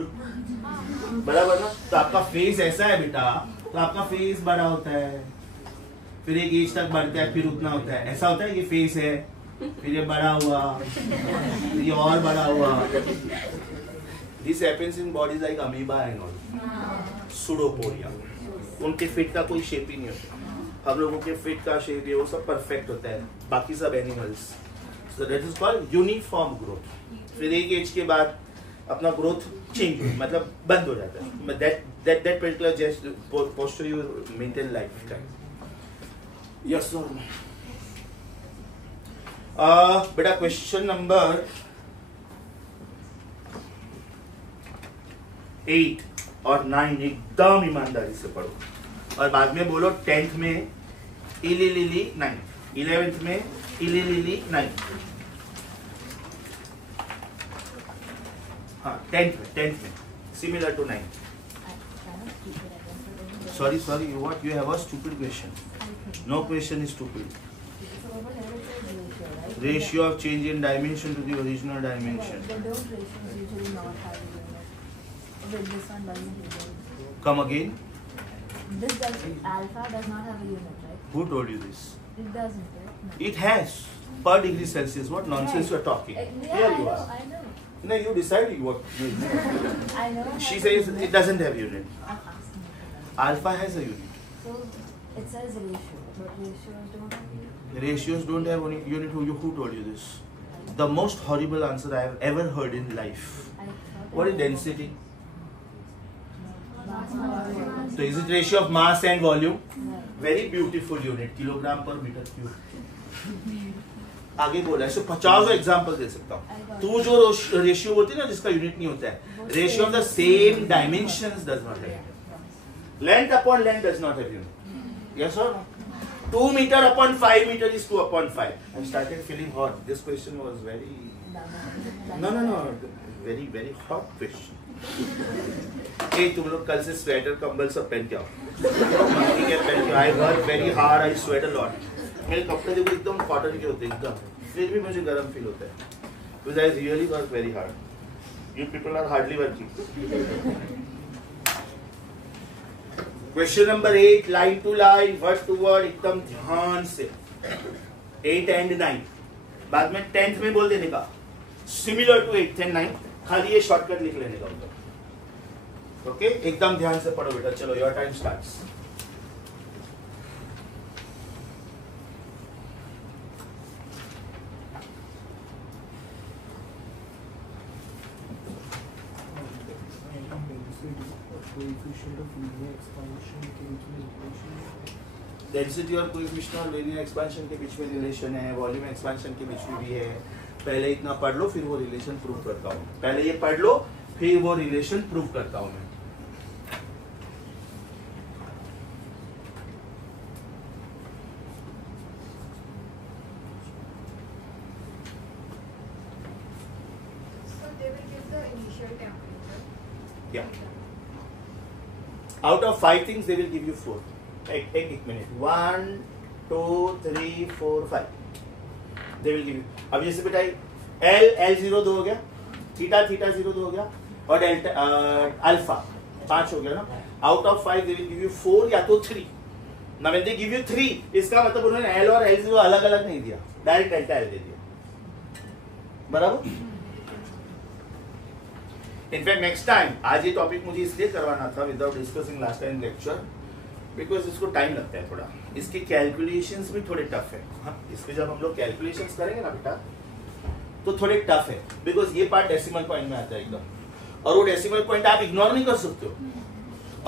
बराबर ना, तो आपका फेस ऐसा है बेटा, तो आपका फेस बड़ा होता है, फिर एक एज तक बढ़ता है, फिर उतना होता है, ऐसा होता है। ये फेस है, फिर ये बड़ा हुआ, फिर ये और बड़ा हुआ। This happens in bodies like amoeba and all, pseudopodia. उनके फिट का कोई शेप ही नहीं होता। हम लोगों के फिट का शेप ये वो सब परफेक्ट होता है, बाकी सब animals. So that is called uniform growth. फिर एक एज के बाद अपना ग्रोथ चेंज, मतलब बंद हो जाता है। that particular just posture you maintain lifetime. Yes or no? बेटा क्वेश्चन नंबर 8, और 9 एकदम ईमानदारी से पढ़ो, और बाद में बोलो 10th में इलिलिली 9, 11th में इलिलिली 9, हाँ 10th में similar to 9. Sorry, what you have a stupid question. No question is stupid. Ratio of change in dimension to the original dimension. But don't ratios usually not have a unit? But this one doesn't usually. Come again. This does, alpha does not have a unit, right? Who told you this? It doesn't, right? No. It has per degree Celsius. What nonsense you are talking? Yeah, Here I you know, are. I know. No, you decide what. I know. She says it doesn't have unit. I'm asking you. Alpha has a unit. So it says ratio, but ratios don't have unit. Ratios don't have any unit. Who told you this? The most horrible answer I have ever heard in life. I thought What is density? So is it ratio of mass and volume? Very beautiful unit, kilogram per meter cube. आगे बोला है, 50 example दे सकता हूँ. तू जो ratio बोलती है ना जिसका यूनिट नहीं होता है, ratio of the same dimensions does not have. Length upon length does not have unit. Yes और no? 2 meter upon 5 meter is 2 upon 5. I started feeling hot. This question was very... No. Very, very hot question. Hey, तुम लोग कल से sweater कंबल सब पहन के आओ. ठीक है, पहन के. I work very hard. I sweat a lot. मेरे कपड़े देखो एकदम कॉटन के होते हैं एकदम. फिर भी मुझे गर्म फील होता है. Because I really work very hard. You people are hardly working. Question number 8, line to line, word to word, एकदम ध्यान से. 8 and 9. बाद में 10th में बोल देने का. Similar to 8th and 9. खाली ये शॉर्टकट लिख लेने का उधर. ओके, एकदम ध्यान से पढ़ो बेटा. चलो, your time starts. डेंसिटी और कोएफिशिएंट और लिनियर एक्सपेंशन के बीच में रिलेशन है, वॉल्यूम एक्सपेंशन के बीच में भी है. पहले इतना पढ़ लो, फिर वो रिलेशन प्रूव करता हूँ. पहले ये पढ़ लो, फिर वो रिलेशन प्रूव करता हूँ मैं. So they will give the initial temperature. Yeah. Out of 5 things, they will give you 4. एक minute. 1, 2, 3, 4, 5. They will give you. अब जैसे बेटा L0 2 हो गया, थीटा 0 2 हो गया, और डेल्टा अल्फा 5 हो गया ना. Out of 5 they will give you 4 या तो 3. ना when they give you 3, इसका मतलब उन्होंने L और L0 अलग अलग नहीं दिया, डायरेक्ट डेल्टा L दे दिया. बराबर. इनफैक्ट नेक्स्ट टाइम, आज ये टॉपिक मुझे इसलिए करवाना था without discussing last time lecture, because इसको टाइम लगता है थोड़ा. इसके कैलकुलेशंस भी थोड़े टफ है. हाँ, इसके जब हम लोग कैलकुलेशंस करेंगे ना बेटा, तो थोड़े टफ है, बिकॉज ये पार्ट डेसिमल पॉइंट में आता है एकदम, और वो डेसिमल पॉइंट आप इग्नोर नहीं कर सकते हो.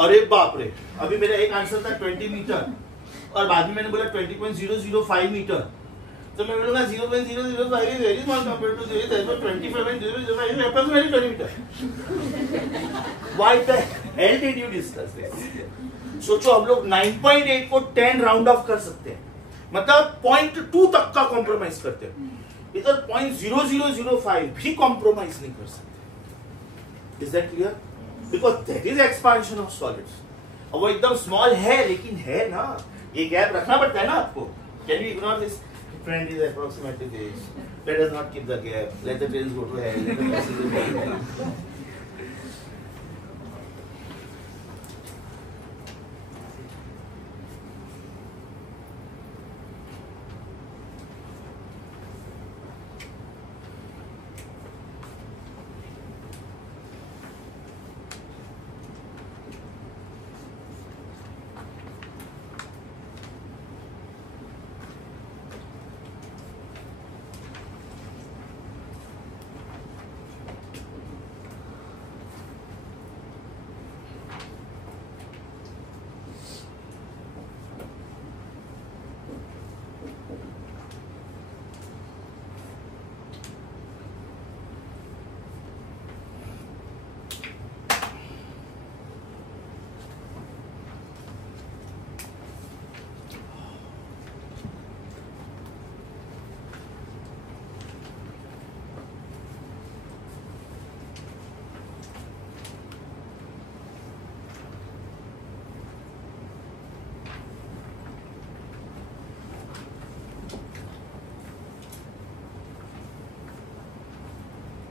अरे बाप रे, अभी मेरा एक आंसर था 20 मीटर, और बाद में मैंने बोला 20.005 मीटर, तो मैं बोलूंगा 0.005 is very small compared to this. Therefore 25.005 is approximately 20 meter. Why the hell did you discuss this? सोचो, हम लोग 9.8 को 10 राउंड ऑफ कर सकते हैं, मतलब 0.2 तक का कॉम्प्रोमाइज करते हैं. इधर 0.0005 भी कॉम्प्रोमाइज नहीं कर सकते. Is that clear? Because that is expansion of solids. और वो एकदम स्मॉल है, लेकिन है ना, ये गैप रखना पड़ता है ना आपको. Can you ignore this? Friend is approximately this. Let us not keep the gap. Let the trains go to hell. Let the buses go to hell.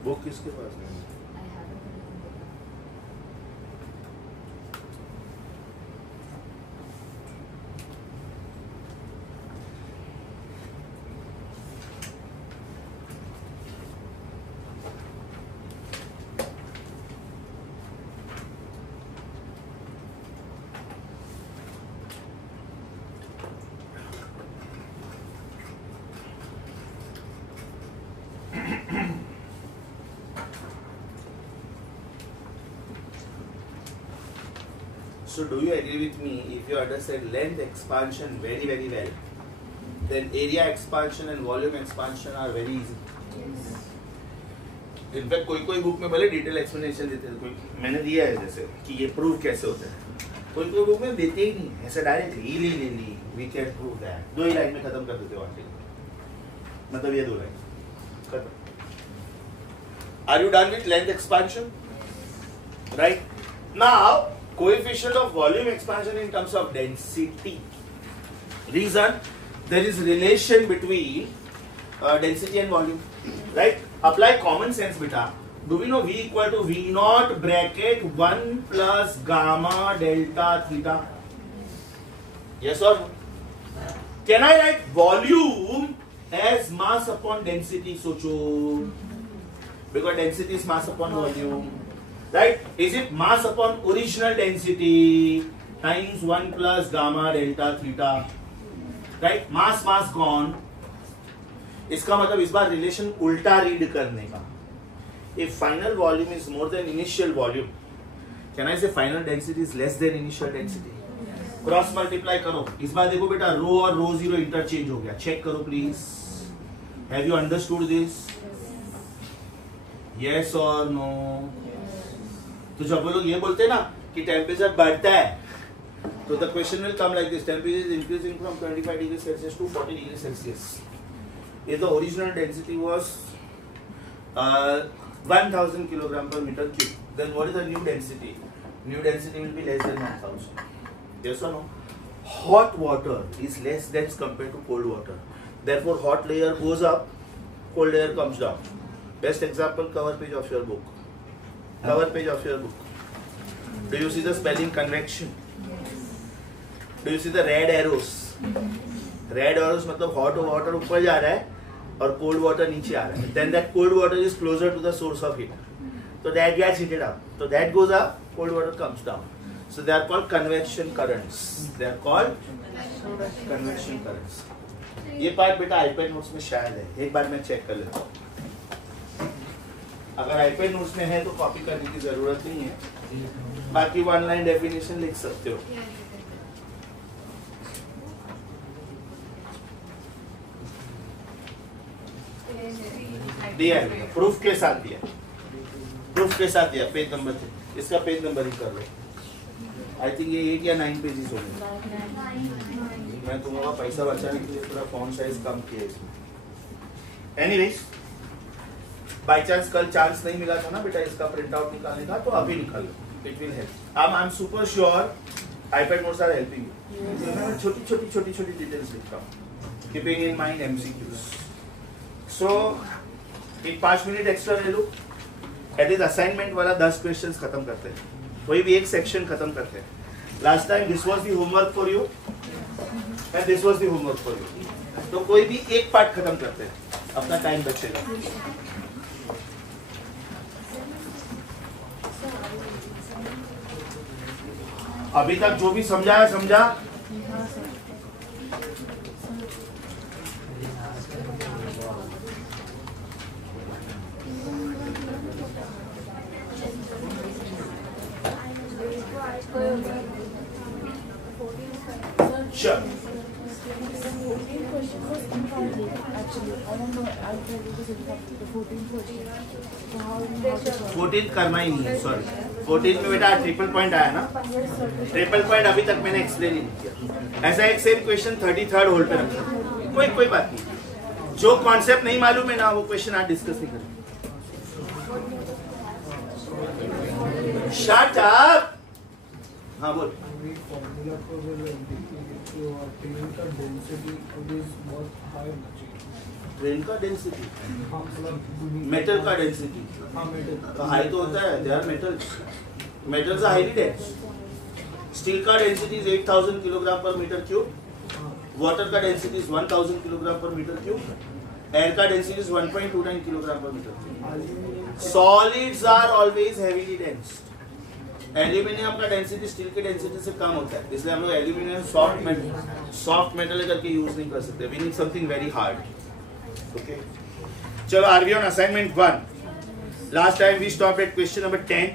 Book किसके पास है? I haven't put it in the book. So do you agree with me, if you understand length expansion very very well, then area expansion and volume expansion are very easy. In fact कोई कोई book में भले detail explanation देते हैं, कोई मैंने दिया है जैसे कि ये प्रूव कैसे होता है, कोई कोई बुक में देते ही नहीं, ऐसे directly we can prove that, 2 ही लाइन में खत्म कर देते हो आर्टिकल, मतलब ये 2 लाइन खत्म. Are you done with length expansion? Right now coefficient of volume expansion in terms of density. Reason, there is relation between density and volume, right? Apply common sense beta. Do we know V equal to V naught bracket 1 plus gamma delta theta? Yes or no? Can I write volume as mass upon density? Socho, because density is mass upon volume. Right? Is it mass upon original density times 1 plus gamma delta theta? Right? Mass gone. इसका मतलब इस बार relation उल्टा read करने का. If final volume is more than initial volume, can I say final density is less than initial density? Cross multiply करो. इस बार देखो बेटा, रो और रो जीरो इंटरचेंज हो गया. चेक करो please. Have you understood this? Yes और नो? तो जब वो लोग ये बोलते हैं ना कि टेम्परेचर बढ़ता है, तो the question will come like this, temperature is increasing from 25 degree Celsius to 40 degree Celsius. If the original density was 1000 kilogram per meter cube, then what is the new density? New density will be less than 1000. Yes or no? Hot water is less dense compared to cold water. Therefore, hot layer goes up, cold layer comes down. Best example, cover page of your book. Cover page of your book. Do you see the spelling convection? Do you see the red arrows? Red arrows मतलब hot water ऊपर जा रहा है और cold water नीचे आ रहा है. Then that cold water is closer to the source of heat. So that gets heated up. So that goes up, cold water comes down. So they are called convection currents. They are called convection currents. ये part बेटा iPad notes में शायद है. एक बार मैं check कर लेता हूँ. अगर iPad नोट्स में है तो कॉपी करने की जरूरत नहीं है, बाकी 1 लाइन डेफिनेशन लिख सकते हो. दिया है, प्रूफ के साथ दिया, प्रूफ के साथ दिया. पेज नंबर 3, इसका पेज नंबर ही कर लो. आई थिंक ये 8 या 9 पेजेस हो गए. मैं तुम्हारा पैसा बचाने के लिए थोड़ा फॉन्ट साइज कम किया इसमें. एनीवेज, बाई चांस कल चांस नहीं मिला था ना बेटा इसका प्रिंट आउट निकालने का, तो अभी निकाल लो. It will help. I am super sure iPad notes are helping you. मैं छोटी डिटेल्स लिखता हूँ, कीपिंग इन माइंड MCQs. सो एक 5 मिनट एक्स्ट्रा ले लो. एटलीस्ट असाइनमेंट वाला 10 क्वेश्चंस खत्म करते हैं, कोई भी एक सेक्शन खत्म करते हैं. Last time this was the homework for you and this was the homework for you. तो कोई भी एक पार्ट खत्म करते हैं, अपना टाइम बचेगा. अभी तक जो भी समझाया समझा. Sure. 14 करना ही नहीं है, सॉरी. 14 में बेटा ट्रिपल पॉइंट आया ना. ट्रिपल पॉइंट अभी तक मैंने एक्सप्लेन ही नहीं किया. ऐसा एक सेम क्वेश्चन 33rd होल्ड पे रखा. कोई बात नहीं. जो कॉन्सेप्ट नहीं मालूम है ना, वो क्वेश्चन आज डिस्कस नहीं करेंगे. Shut up. हाँ बोल। फॉर्मूला को ट्रेन का डेंसिटी बहुत हाई होना चाहिए। ट्रेन का डेंसिटी, हाँ मतलब मेटल का डेंसिटी हाँ मेटल तो हाई तो होता है, they are metals, metals are highly dense. Steel का density is 8000 kilogram per metre cube, water का density is 1000 kilogram per metre cube, air का density is 1.29 kilogram per metre cube. Solids are always heavily dense. Aluminium का density steel के density से कम होता है, इसलिए हम लोग एल्यूमिनियम सॉफ्ट मेटल करके यूज नहीं कर सकते। We need something very hard. Okay, चलो are we on assignment 1। Last time we stopped at question number 10।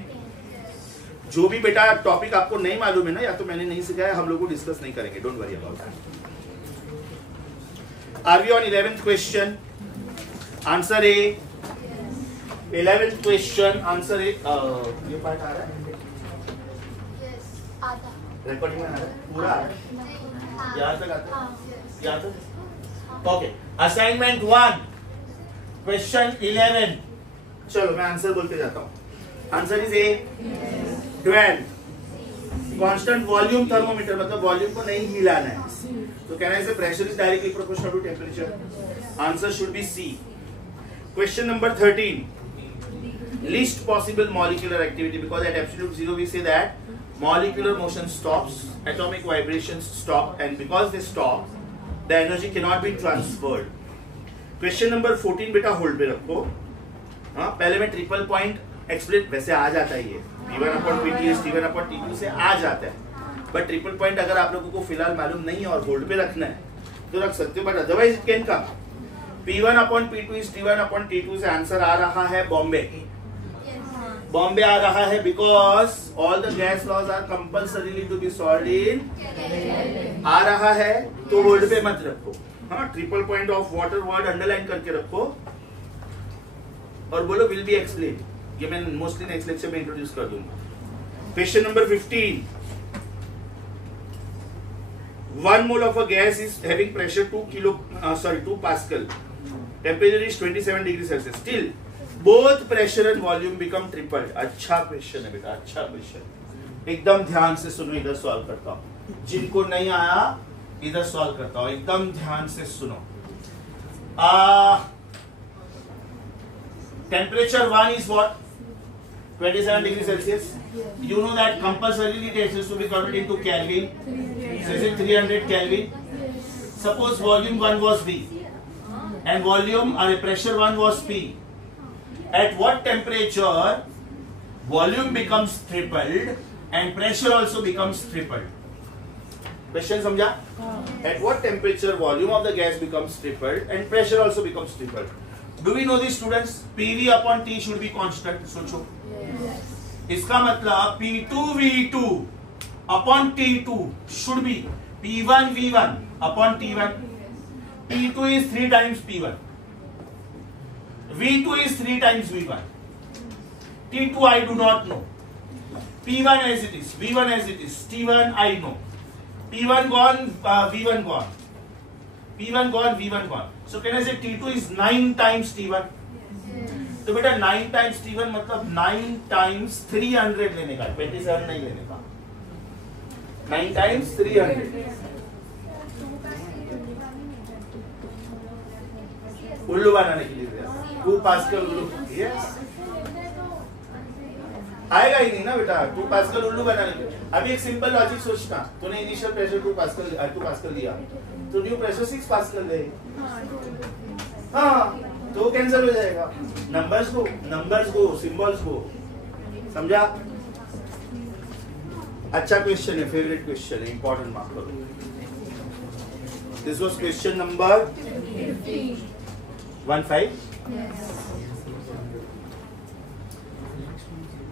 जो भी बेटा टॉपिक आपको नहीं मालूम है ना, या तो मैंने नहीं सिखाया, हम लोग को डिस्कस नहीं करेंगे, don't worry about that. Are we on 11th question, answer A. 11th question answer A. ये पार्ट आ रहा है रिकॉर्डिंग में, आ रहा है पूरा, आ रहा है यहाँ तक आता है, यहाँ तक। Okay, assignment 1 question 11। चलो मैं आंसर बोलते जाता हूँ। Answer is A 12। Constant volume thermometer, मतलब वॉल्यूम को नहीं हिलाना है, तो कहना है pressure is directly proportional to temperature. Answer should be C. Question number 13, least possible molecular activity, because at absolute zero we say that molecular motion stops, atomic vibrations stop, and because they stop the energy cannot be transferred. Question number 14 बेटा hold पे रखो। हाँ, पहले मैं triple point explain, वैसे आ जाता है ये P1/PT is T1/T2 से आ जाता है, बट ट्रिपल पॉइंट अगर आप लोगों को फिलहाल मालूम नहीं है और होल्ड पे रखना है तो रख सकते हो, but otherwise it can come. P1/P2 is T1/T2 से आंसर आ रहा है बॉम्बे। बॉम्बे आ रहा है because all the gas laws are compulsorily to be solved in. आ रहा है तो होल्ड पे मत रखो। हाँ, triple point of water word underline करके रखो और बोलो विल बी एक्सप्लेन। ये मैं मोस्टली नेक्स्ट लेक्चर में इंट्रोड्यूस कर दूंगा। Question number 15, 1 mole of a gas is having pressure 2 pascal, temperature is 27 degrees Celsius, still both pressure and volume become tripled। अच्छा क्वेश्चन है बेटा, अच्छा क्वेश्चन, एकदम ध्यान से सुनो, इधर सॉल्व करता हूँ, जिनको नहीं आया इधर सॉल्व करता हूँ, एकदम ध्यान से सुनो। Temperature 1 is what? 27 degrees Celsius. You know that compulsorily it has to be converted into Kelvin. So is it 300 Kelvin? Suppose volume 1 was V and volume or pressure 1 was P. At what temperature volume becomes tripled and pressure also becomes tripled? Question समझा? At what temperature volume of the gas becomes tripled and pressure also becomes tripled? Do we know this students? PV/T should be constant. सोचो, इसका मतलब P2V2 upon T2 should be P1V1 upon T1. P2 is 3 times P1. V2 is 3 times V1. T2 I do not know. P1 as it is, V1 as it is, T1 I know. P1 gone, V1 gone. P1 gone, V1 gone. So can I say T2 is 9 times T1? तो बेटा 9 times T1 मतलब 9 times 300 लेने का, 27 नहीं लेने का, 9 times 300। उल्लू बनाने के लिए 2 पास्कल उल्लू, यस आएगा ही नहीं ना बेटा, 2 पास्कल उल्लू बनाने के लिए। अभी एक सिंपल लॉजिक सोचना, तूने इनिशियल प्रेशर 2 पास्कल दिया तो न्यू प्रेशर 6 पास्कल दे, हाँ तो कैंसिल हो जाएगा। नंबर्स को सिंबल्स को समझा? अच्छा क्वेश्चन है, फेवरेट क्वेश्चन है, इंपॉर्टेंट मार्क करो। This was question number 15।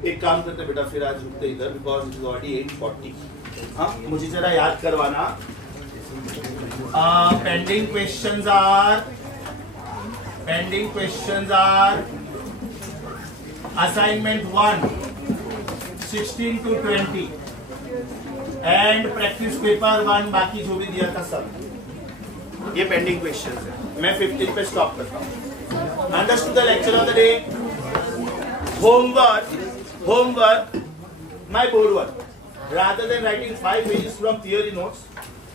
एक काम करते बेटा, फिर आज रुकते इधर बिकॉज इट इज ऑलरेडी 8:40। हाँ, मुझे जरा याद करवाना। Pending questions are assignment 1 16 to 20 and practice paper 1, बाकी जो भी दिया था सब, ये पेंडिंग क्वेश्चंस है। मैं 15 पे स्टॉप करता हूँ। Understood the lecture of the day? Homework my board work, rather than writing 5 pages from theory notes,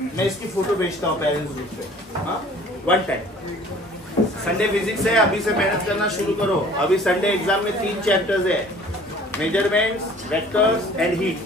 मैं इसकी फोटो भेजता हूँ पेरेंट्स ग्रुप पे, हाँ, 1 टाइम। संडे फिजिक्स है, अभी से मेहनत करना शुरू करो। अभी संडे एग्जाम में 3 चैप्टर्स है, मेजरमेंट्स, वेक्टर्स एंड हीट।